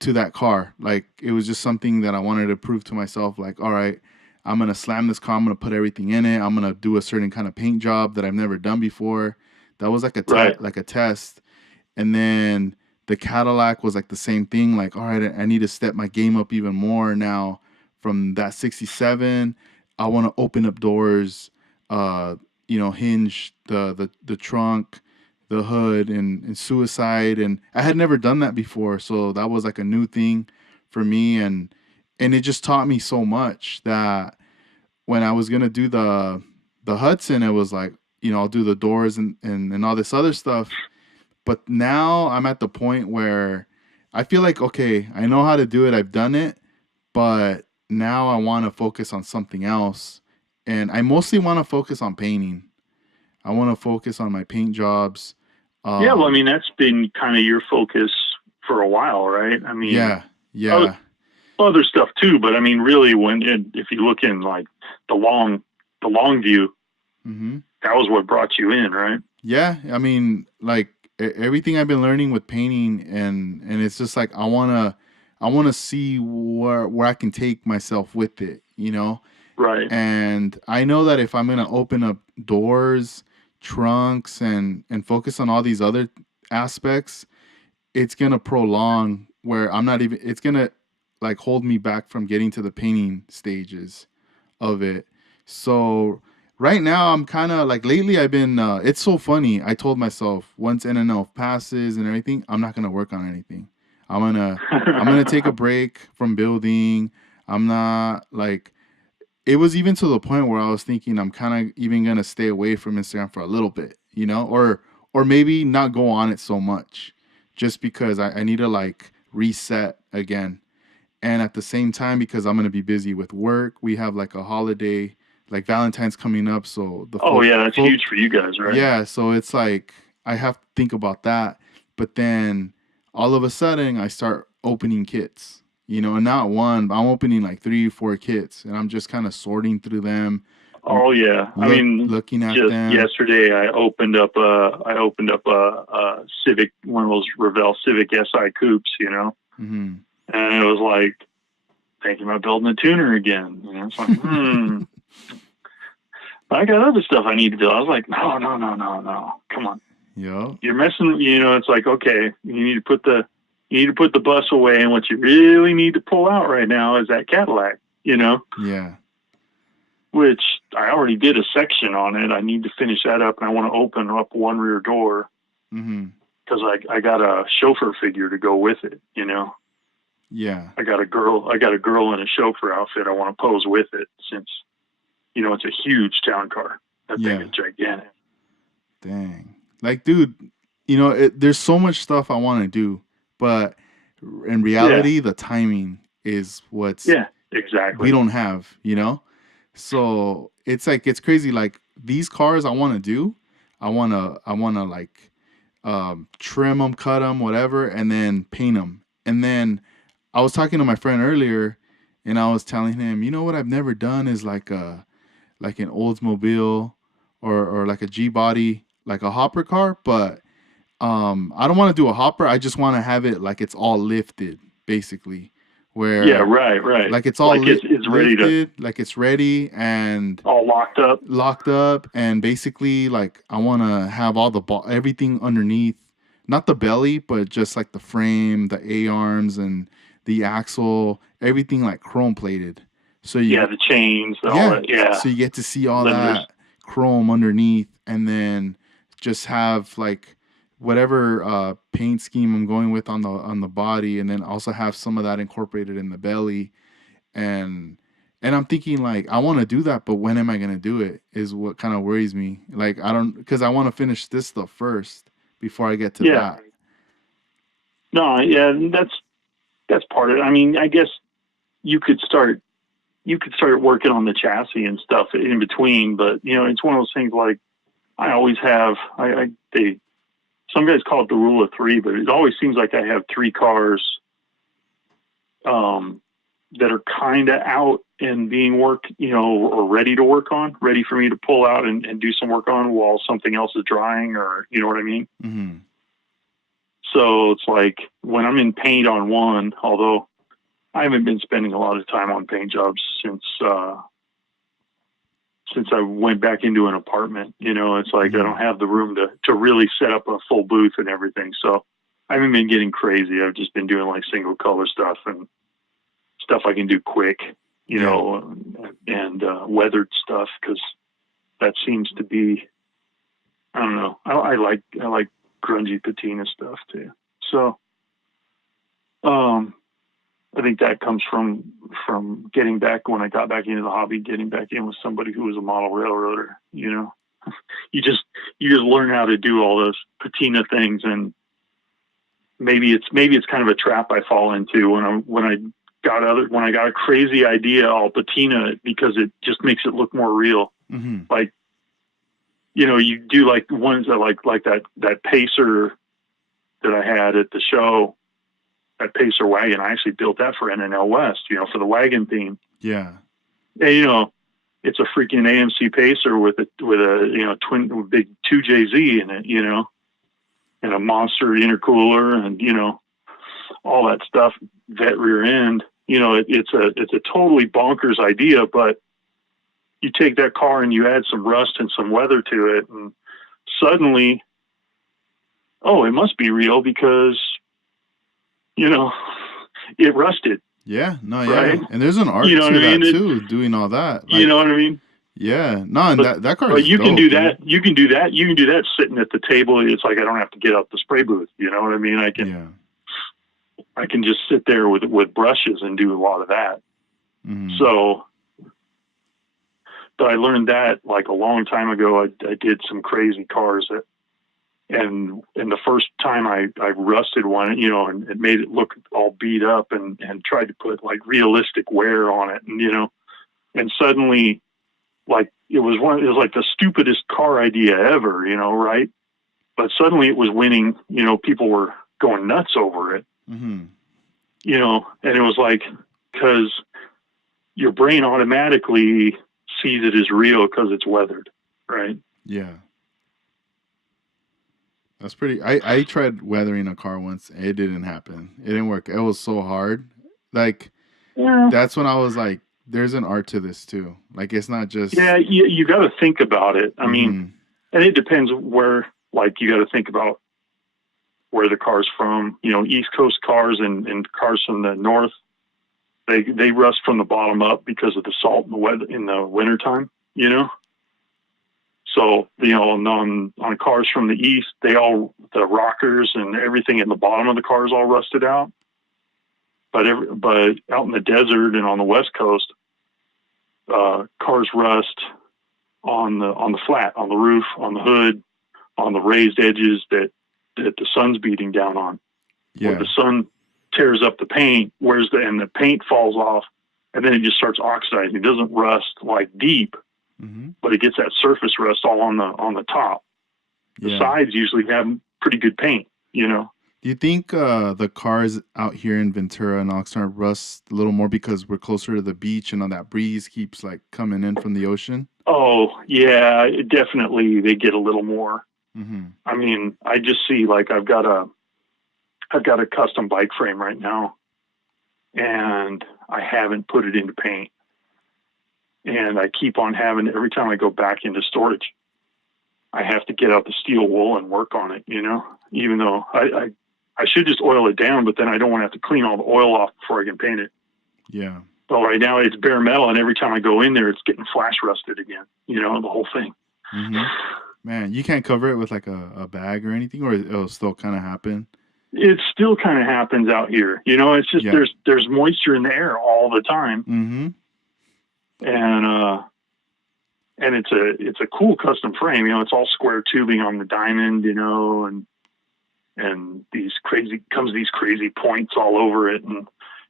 to that car. Like, it was just something that I wanted to prove to myself. Like, all right, I'm gonna slam this car. I'm gonna put everything in it. I'm gonna do a certain kind of paint job that I've never done before. That was like Right. like a test. And then the Cadillac was like the same thing. Like, all right, I need to step my game up even more now. From that '67, I want to open up doors, hinge the trunk, the hood, and suicide. And I had never done that before, so that was like a new thing for me. And it just taught me so much that when I was gonna do the Hudson, it was like, I'll do the doors and all this other stuff. But now I'm at the point where I feel like, okay, I know how to do it. I've done it, but now I want to focus on something else. And I mostly want to focus on painting. I want to focus on my paint jobs. Yeah, well, I Um, mean, that's been kind of your focus for a while, right? I mean, yeah, yeah. other stuff too, but I mean, really, if you look in like the long the long view, Hmm. that was what brought you in, right? Yeah, I mean, like, everything I've been learning with painting, and it's just like I wanna see where I can take myself with it. Right. And I know that if I'm gonna open up doors, trunks, and focus on all these other aspects, it's gonna prolong where I'm not even. It's gonna, like, hold me back from getting to the painting stages of it. So right now I'm kind of like, lately I've been. It's so funny. I told myself, once NNL passes and everything, I'm not gonna work on anything. I'm gonna take a break from building. I'm not like, it was even to the point where I was thinking I'm kind of even gonna stay away from Instagram for a little bit, or maybe not go on it so much, just because I need to, like, reset again. And at the same time, because I'm gonna be busy with work, we have like a holiday, like Valentine's coming up, so the Oh folk yeah, that's folk huge for you guys, right? yeah, so it's like I have to think about that. But then all of a sudden I start opening kits, and not one, but I'm opening like 3 or 4 kits, and I'm just kind of sorting through them, Oh yeah. I mean, looking at just them. yesterday I opened up a Civic, one of those Revell Civic Si coupes, Hmm. and it was like thinking about building a tuner again. It's like, I got other stuff I need to do. I was like, no, no, no, no, no. Come on. Yo. You're messing, it's like, okay, you need to put the bus away, and what you really need to pull out right now is that Cadillac, Yeah. which I already did a section on it. I need to finish that up, and I want to open up one rear door Hmm. because I got a chauffeur figure to go with it. Yeah. I got a girl in a chauffeur outfit. I want to pose with it since, it's a huge town car. That thing Yeah. is gigantic. Dang. Like, dude, there's so much stuff I want to do, but in Yeah. reality, the timing is what's Yeah, we exactly. don't have. So it's like, it's crazy. Like, these cars I want to do, I wanna like, trim them, cut them, whatever, and then paint them. And then I was talking to my friend earlier, and I was telling him, what I've never done is like an Oldsmobile, or like a G body. like a hopper car, but I don't want to do a hopper. I just want to have it like it's all lifted, basically, Yeah, where right. like it's all Like it's ready to lifted, like it's ready and all locked up. locked up, and basically like I want to have all the everything underneath, not the belly, but just like the frame, the A arms, and the axle, everything like chrome plated. So Yeah, you, the chains, all yeah, that. Yeah, so you get to see all limiters. that chrome underneath, and then just have like whatever paint scheme I'm going with on the body, and then also have some of that incorporated in the belly, and I'm thinking like I want to do that, but when am I gonna do it? Is what kind of worries me. Like I don't, because I want to finish this stuff first before I get to Yeah. that. No, yeah, that's part of it. I mean, I guess you could start working on the chassis and stuff in between, but it's one of those things like I always have. They some guys call it the rule of three, but it always seems like I have three cars um, that are kind of out and being worked, or ready to work on, ready for me to pull out and do some work on while something else is drying, or you know what I mean? Mm-hmm. So it's like when I'm in paint on one, although I haven't been spending a lot of time on paint jobs since I went back into an apartment, it's like I Mm-hmm. don't have the room to really set up a full booth and everything. So I haven't been getting crazy. I've just been doing like single color stuff and stuff I can do quick, Yeah. and weathered stuff, because that seems to be, I don't know. I like grungy patina stuff too. So, I think that comes from getting back when I got back into the hobby, getting back in with somebody who was a model railroader. You just learn how to do all those patina things, and maybe it's kind of a trap I fall into when I got a crazy idea, I'll patina it because it just makes it look more real. Mm-hmm. Like, you do like ones that like that Pacer that I had at the show, that Pacer wagon. I actually built that for NNL West, for the wagon theme. Yeah. And, it's a freaking AMC Pacer with a twin big 2JZ in it, and a monster intercooler, and all that stuff, vet rear end. It's a totally bonkers idea, but you take that car and you add some rust and some weather to it, and suddenly, oh, it must be real because it rusted. Yeah. No. Yeah. Right? And there's an You art know what to I that mean? too, doing all that. You know Like, what I mean? yeah. No, and But that car but is you can dope, do dude. that. You can do that. You can do that sitting at the table. It's like I don't have to get up the spray booth. You know what I mean? Yeah. I can just sit there with brushes and do a lot of that. Mm-hmm. So, but I learned that like a long time ago. I did some crazy cars and the first time I rusted one, and it made it look all beat up, and tried to put like realistic wear on it, and suddenly, like it was like the stupidest car idea ever, right? But suddenly it was winning. People were going nuts over it. Mm-hmm. And it was like, because your brain automatically sees it as real because it's weathered, right? Yeah. That's pretty. I tried weathering a car once. It didn't happen. It didn't work. It was so hard. Like, Yeah. that's when I was like, there's an art to this too. Like, it's not just. Yeah, you got to think about it. I mean, Mm-hmm. and it depends where, like, you got to think about where the car's from. East Coast cars and cars from the north, they rust from the bottom up because of the salt in the weather in the wintertime, So, on cars from the east, the rockers and everything in the bottom of the car is all rusted out. But out in the desert and on the west coast, cars rust on the flat, on the roof, on the hood, on the raised edges that the sun's beating down on. Where Yeah. the sun tears up the paint, and the paint falls off, and then it just starts oxidizing. It doesn't rust like deep, Mm-hmm. but it gets that surface rust all on the top. The Yeah. sides usually have pretty good paint, Do you think the cars out here in Ventura and Oxnard rust a little more because we're closer to the beach and all that breeze keeps like coming in from the ocean? Oh yeah, definitely they get a little more. Mm-hmm. I mean, I just see like I've got a custom bike frame right now, and I haven't put it into paint, and I keep on having every time I go back into storage, I have to get out the steel wool and work on it. You know, even though I should just oil it down, but then I don't want to have to clean all the oil off before I can paint it. Yeah. But right now it's bare metal, and every time I go in there, it's getting flash rusted again. You know, the whole thing. Mm-hmm. Man, you can't cover it with like a bag or anything, or it'll still kind of happen. It still kind of happens out here. You know, it's just Yeah. there's moisture in the air all the time, Mm-hmm. and and it's a cool custom frame. You know, it's all square tubing on the diamond. You know, and these crazy points all over it, and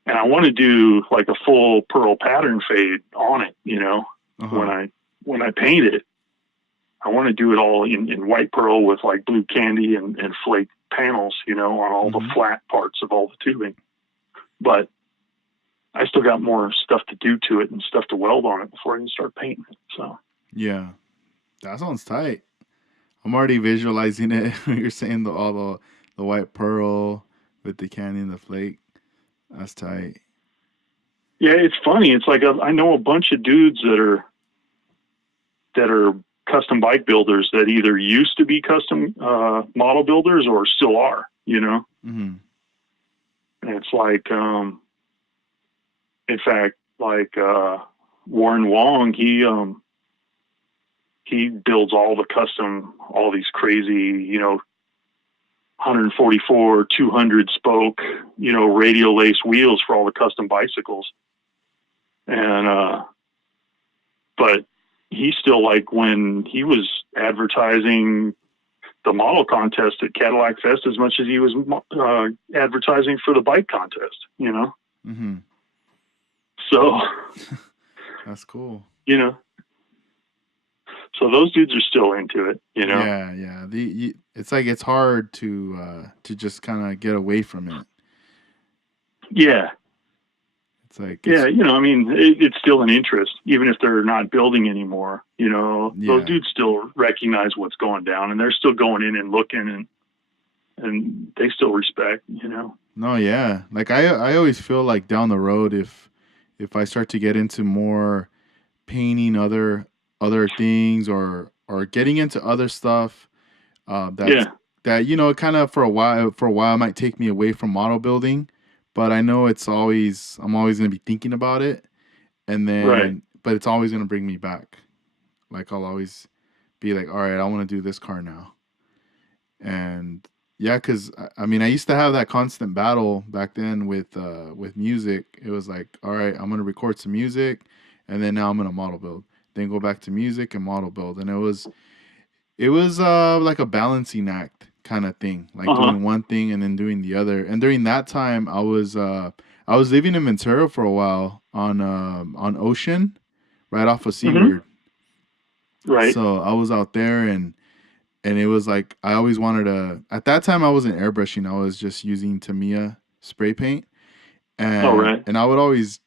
I want to do like a full pearl pattern fade on it. You know, Uh-huh. when I paint it, I want to do it all in white pearl with like blue candy and flake panels, you know, on all the Mm-hmm. flat parts of all the tubing. But I still got more stuff to do to it and stuff to weld on it before I can start painting it. So Yeah. That sounds tight. I'm already visualizing it. You're saying the white pearl with the candy and the flake. That's tight. yeah, it's funny. It's like I know a bunch of dudes that are custom bike builders that either used to be custom model builders or still are, you know. Mm-hmm. And it's like, in fact, like Warren Wong, he builds all these crazy, you know, 144, 200 spoke, you know, radial lace wheels for all the custom bicycles. And, but he still, like, when he was advertising the model contest at Cadillac Fest as much as he was advertising for the bike contest, you know? Mm-hmm. So, That's cool. you know, so those dudes are still into it, you know? Yeah, yeah. It's like it's hard to just kind of get away from it. Yeah. It's like Yeah, it's you know, I mean, it's still an interest, even if they're not building anymore. You know, those yeah. dudes still recognize what's going down, and they're still going in and looking, and they still respect. You know. No, yeah. Like I always feel like down the road if I start to get into more painting other things or getting into other stuff that's Yeah. that kind of for a while might take me away from model building, but I know I'm always going to be thinking about it, and Right. then but it's always going to bring me back. Like I'll always be like, all right, I want to do this car now. And yeah, because I mean, I used to have that constant battle back then with music. It was like, all right, I'm gonna record some music, and then now I'm gonna model build. Then go back to music and model build, and it was like a balancing act kind of thing, like Uh huh. doing one thing and then doing the other. And during that time, I was living in Ventura for a while on Ocean, right off of Hmm. Seaward. Right. So I was out there and it was like I always wanted to. At that time, I wasn't airbrushing. I was just using Tamiya spray paint, Oh, and right. and I would always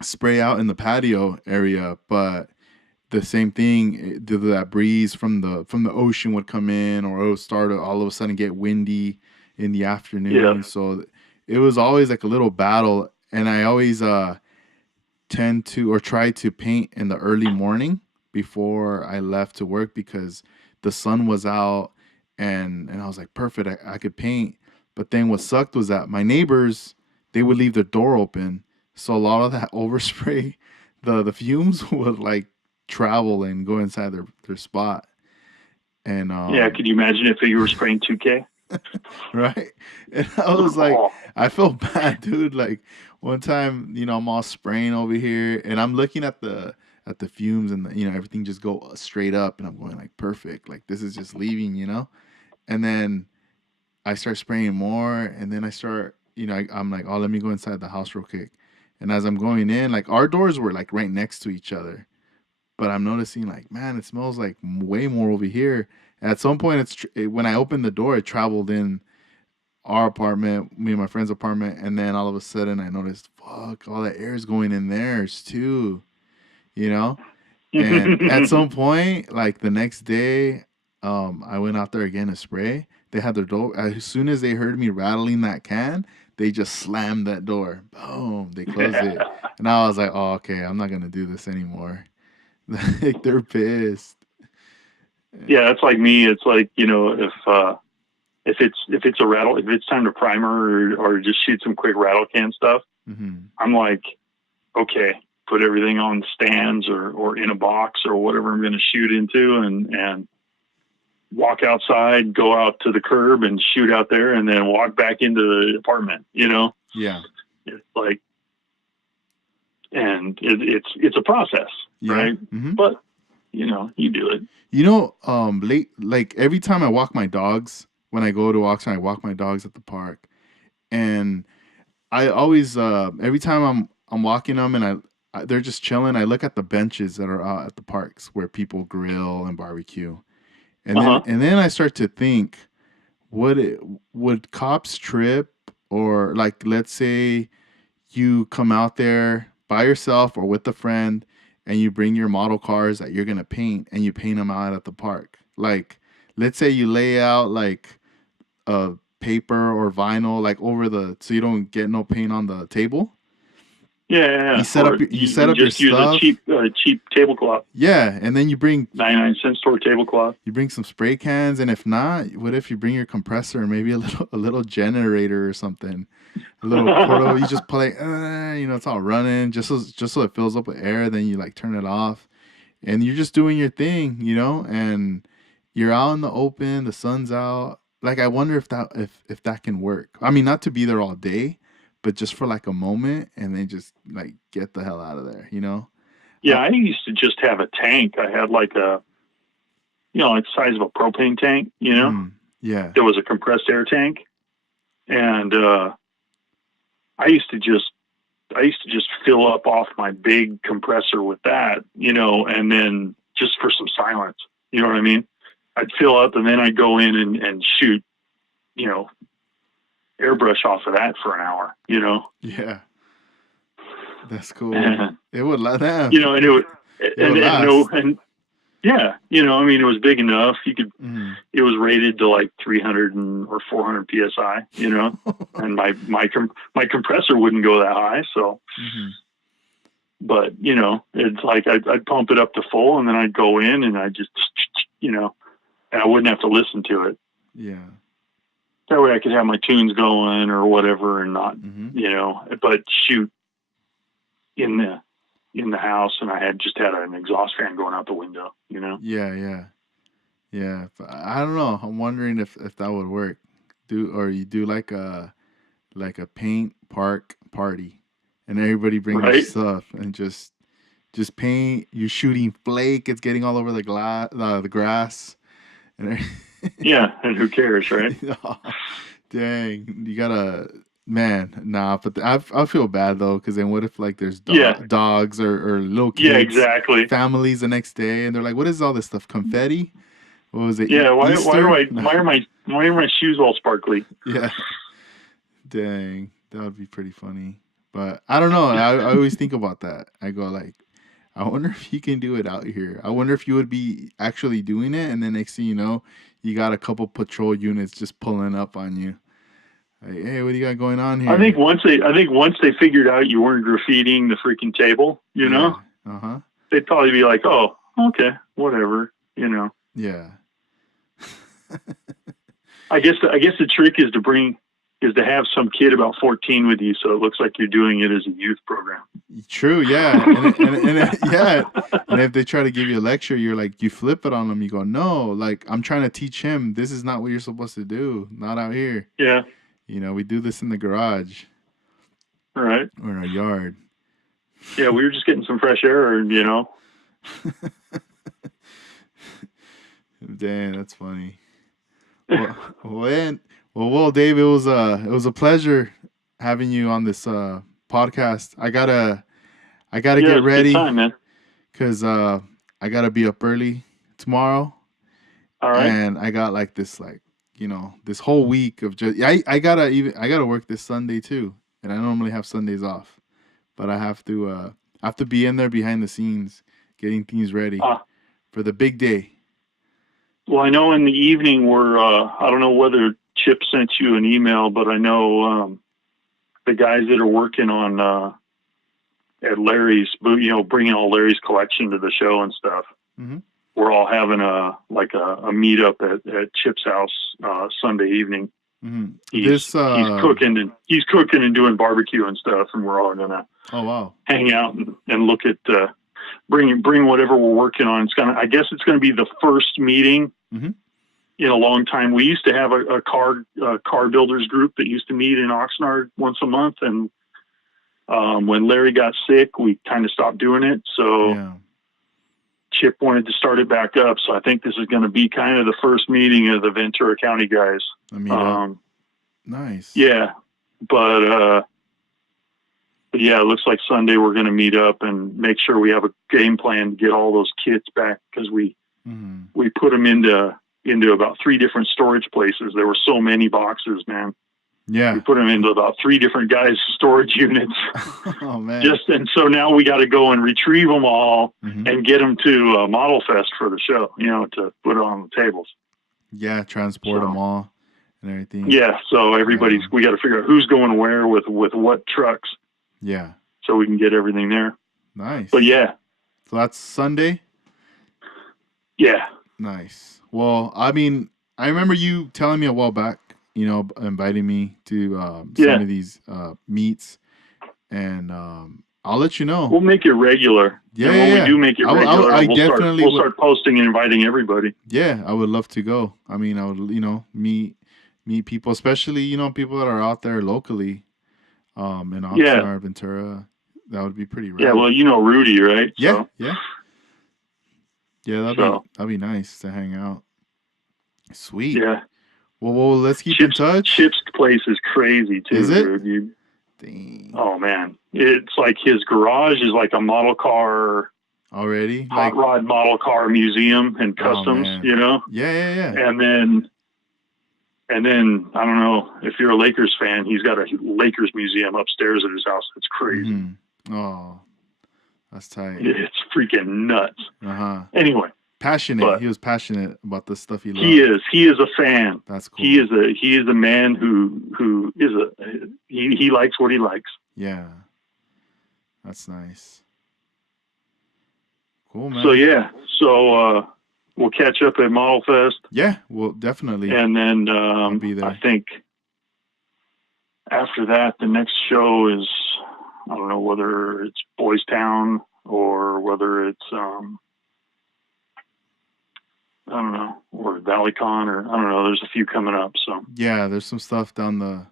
spray out in the patio area. But the same thing, that breeze from the ocean would come in, or it would start to all of a sudden get windy in the Yeah. afternoon. So it was always like a little battle, and I always tend to or try to paint in the early morning before I left to work because the sun was out and I was like, perfect, I could paint. But then what sucked was that my neighbors, they would leave their door open. So a lot of that overspray, the fumes would like travel and go inside their spot. And Yeah. Could you imagine if you were spraying 2K? right? And I was like, Oh. I felt bad, dude. Like one time, I'm all spraying over here, and I'm looking at the fumes, and everything just go straight up, and I'm going like, perfect. Like this is just leaving. And then I start spraying more, and then I start, I'm like, oh, let me go inside the house real quick. And as I'm going in, like our doors were like right next to each other, but I'm noticing like, man, it smells like way more over here. At some point, when I opened the door, it traveled in our apartment, me and my friend's apartment, and then all of a sudden I noticed, fuck, all that air is going in theirs too, you know? And at some point, like the next day, I went out there again to spray. They had their door. As soon as they heard me rattling that can, they just slammed that door. Boom! They closed it, and I was like, "Oh, okay. I'm not gonna do this anymore." Like they're pissed. Yeah, it's like me. It's like, if it's a rattle, if it's time to primer or just shoot some quick rattle can stuff, Mm-hmm. I'm like, okay, put everything on stands or in a box or whatever I'm going to shoot into, and walk outside, go out to the curb and shoot out there, and then walk back into the apartment. Yeah. It's like, and it's a process, Yeah. right? Mm-hmm. But you do it. Late like every time I walk my dogs, when I go to walks, and I walk my dogs at the park, and I always every time I'm walking them and they're just chilling. I look at the benches that are out at the parks where people grill and barbecue, and Uh then huh. and then I start to think, would it would cops trip, or like let's say you come out there by yourself or with a friend and you bring your model cars that you're gonna paint and you paint them out at the park. Like let's say you lay out like a paper or vinyl like over the so you don't get no paint on the table. Yeah. Or You set you up your just use a stuff. cheap tablecloth, Yeah, and then 99 cent store tablecloth. you bring some spray cans, and if not, what if you bring your compressor and maybe a little generator or something, a little portable. You just play, it's all running just so it fills up with air. Then you like turn it off, and you're just doing your thing, and you're out in the open. The sun's out. Like I wonder if that can work. I mean, not to be there all day, but just for like a moment, and then just like get the hell out of there. Yeah, Uh, I used to just have a tank. I had like like the size of a propane tank. yeah, There was a compressed air tank, and I used to just fill up off my big compressor with that, and then just for some silence. You know what I mean? I'd fill up and then I'd go in and shoot, you know, airbrush off of that for an hour, yeah. That's cool. and, It would let them. and it would, It would and no, last. and yeah, I mean, it was big enough. Mm. It was rated to like 300 or 400 PSI, and my compressor wouldn't go that high. So, hmm but it's like I'd pump it up to full and then I'd go in and I just, and I wouldn't have to listen to it. Yeah. That way I could have my tunes going or whatever and not, hmm but shoot in the house, and I had an exhaust fan going out the window. Yeah, yeah, yeah. But I don't know. I'm wondering if that would work. You do like a paint park party, and everybody bring their Right? stuff and just paint. You're shooting flake. It's getting all over the grass, and Yeah. And who cares, right? oh, dang, you gotta. Man, nah, but I feel bad though, because then what if like there's Yeah. dogs or little Yeah, kids, exactly. families the next day, and they're like, "What is all this stuff? Confetti? What was it? Yeah. Easter?" Why are my shoes all sparkly? Yeah, dang, that would be pretty funny. But I don't know. I always think about that. I go like, I wonder if you can do it out here. I wonder if you would be actually doing it, and then next thing you know, you got a couple patrol units just pulling up on you. Like, hey, what do you got going on I here? think once they figured out you weren't graffitiing the freaking table, Yeah. Uh huh. they'd probably be like, "Oh, okay, whatever." Yeah. I guess the trick is to have some kid about 14 with you, so it looks like you're doing it as a youth program. True. Yeah. Yeah. And if they try to give you a lecture, you're like, you flip it on them. You go, no, like I'm trying to teach him. This is not what you're supposed to do. Not out here. Yeah. We do this in the garage All right. or in our yard. Yeah, we were just getting some fresh air. Dang, that's funny. Well, when, Dave, it was a pleasure having you on this podcast. I gotta Yeah, get it's a good ready time, man. because I gotta be up early tomorrow, All right. and I got like this this whole week of just I gotta work this Sunday too, and I normally have Sundays off, but I have to be in there behind the scenes getting things ready Uh, for the big day. Well, I know in the evening I don't know whether Chip sent you an email, but I know the guys that are working on at Larry's, bringing all Larry's collection to the show and stuff. Mm-hmm. We're all having a meetup at Chip's house Sunday evening. Mm-hmm. He's cooking and doing barbecue and stuff, and we're all gonna hang out and look at bring whatever we're working on. I guess it's gonna be the first meeting in a long time. We used to have a car builders group that used to meet in Oxnard once a month, and when Larry got sick, we kind of stopped doing it. So Chip wanted to start it back up. So I think this is going to be kind of the first meeting of the Ventura County guys. Nice. Yeah. But yeah, it looks like Sunday we're going to meet up and make sure we have a game plan to get all those kits back, because we put them into about 3 different storage places. There were so many boxes, man. Yeah. We put them into about 3 different guys' storage units. Oh, man. And so now we got to go and retrieve them all and get them to Model Fest for the show, to put it on the tables. Yeah, transport them all and everything. Yeah, so we got to figure out who's going where with what trucks. Yeah. So we can get everything there. Nice. But yeah. So that's Sunday? Yeah. Nice. Well, I mean, I remember you telling me a while back, inviting me to some of these meets, and I'll let you know. We'll make it regular. Yeah, and when we do make it regular, we'll start posting and inviting everybody. Yeah, I would love to go. I mean, I would, meet people, especially, people that are out there locally, in Oxnard, Ventura. That would be pretty rad. Yeah, well, Rudy, right? Yeah, so. Yeah, that'd be nice to hang out. Sweet. Yeah. Well, let's keep in touch. Chip's place is crazy too. Is it? Dude. Dang. Oh man, it's like his garage is like a model car already, hot rod model car museum and customs. Yeah. And then I don't know if you're a Lakers fan. He's got a Lakers museum upstairs at his house. It's crazy. Mm-hmm. Oh, that's tight. It's freaking nuts. Anyway. Passionate. He was passionate about the stuff he loved. He is a fan. That's cool. He is a man who is he likes what he likes. Yeah. That's nice. Cool, man. So we'll catch up at Model Fest. Yeah, well, definitely. And then I'll be there. I think after that the next show is, I don't know whether it's Boys Town or whether it's I don't know, or ValleyCon, or I don't know. There's a few coming up. So yeah, there's some stuff down the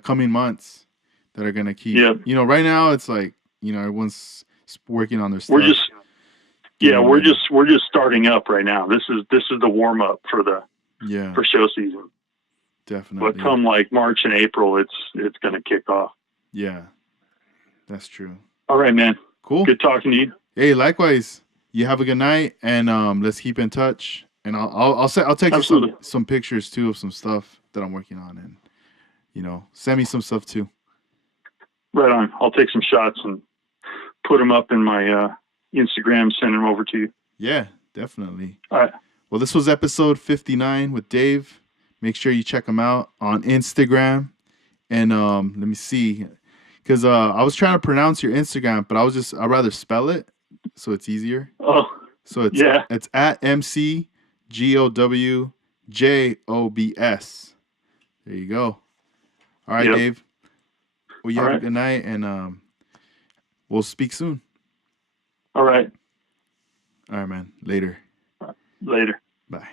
coming months that are gonna keep. Yeah. Right now it's like everyone's working on their stuff. We're just starting up right now. This is the warm up for show season. Definitely. But come like March and April, it's gonna kick off. Yeah, that's true. All right, man. Cool. Good talking to you. Hey, likewise. You have a good night, and let's keep in touch. And I'll take you some pictures too of some stuff that I'm working on, and send me some stuff too. Right on. I'll take some shots and put them up in my Instagram. Send them over to you. Yeah, definitely. All right. Well, this was episode 59 with Dave. Make sure you check him out on Instagram. And let me see, because I was trying to pronounce your Instagram, but I'd rather spell it so it's easier. Oh. So it's at MCGOWJOBS. There you go. All right, Dave. Well, you have a good night, and we'll speak soon. All right. All right, man. Later. Later. Bye.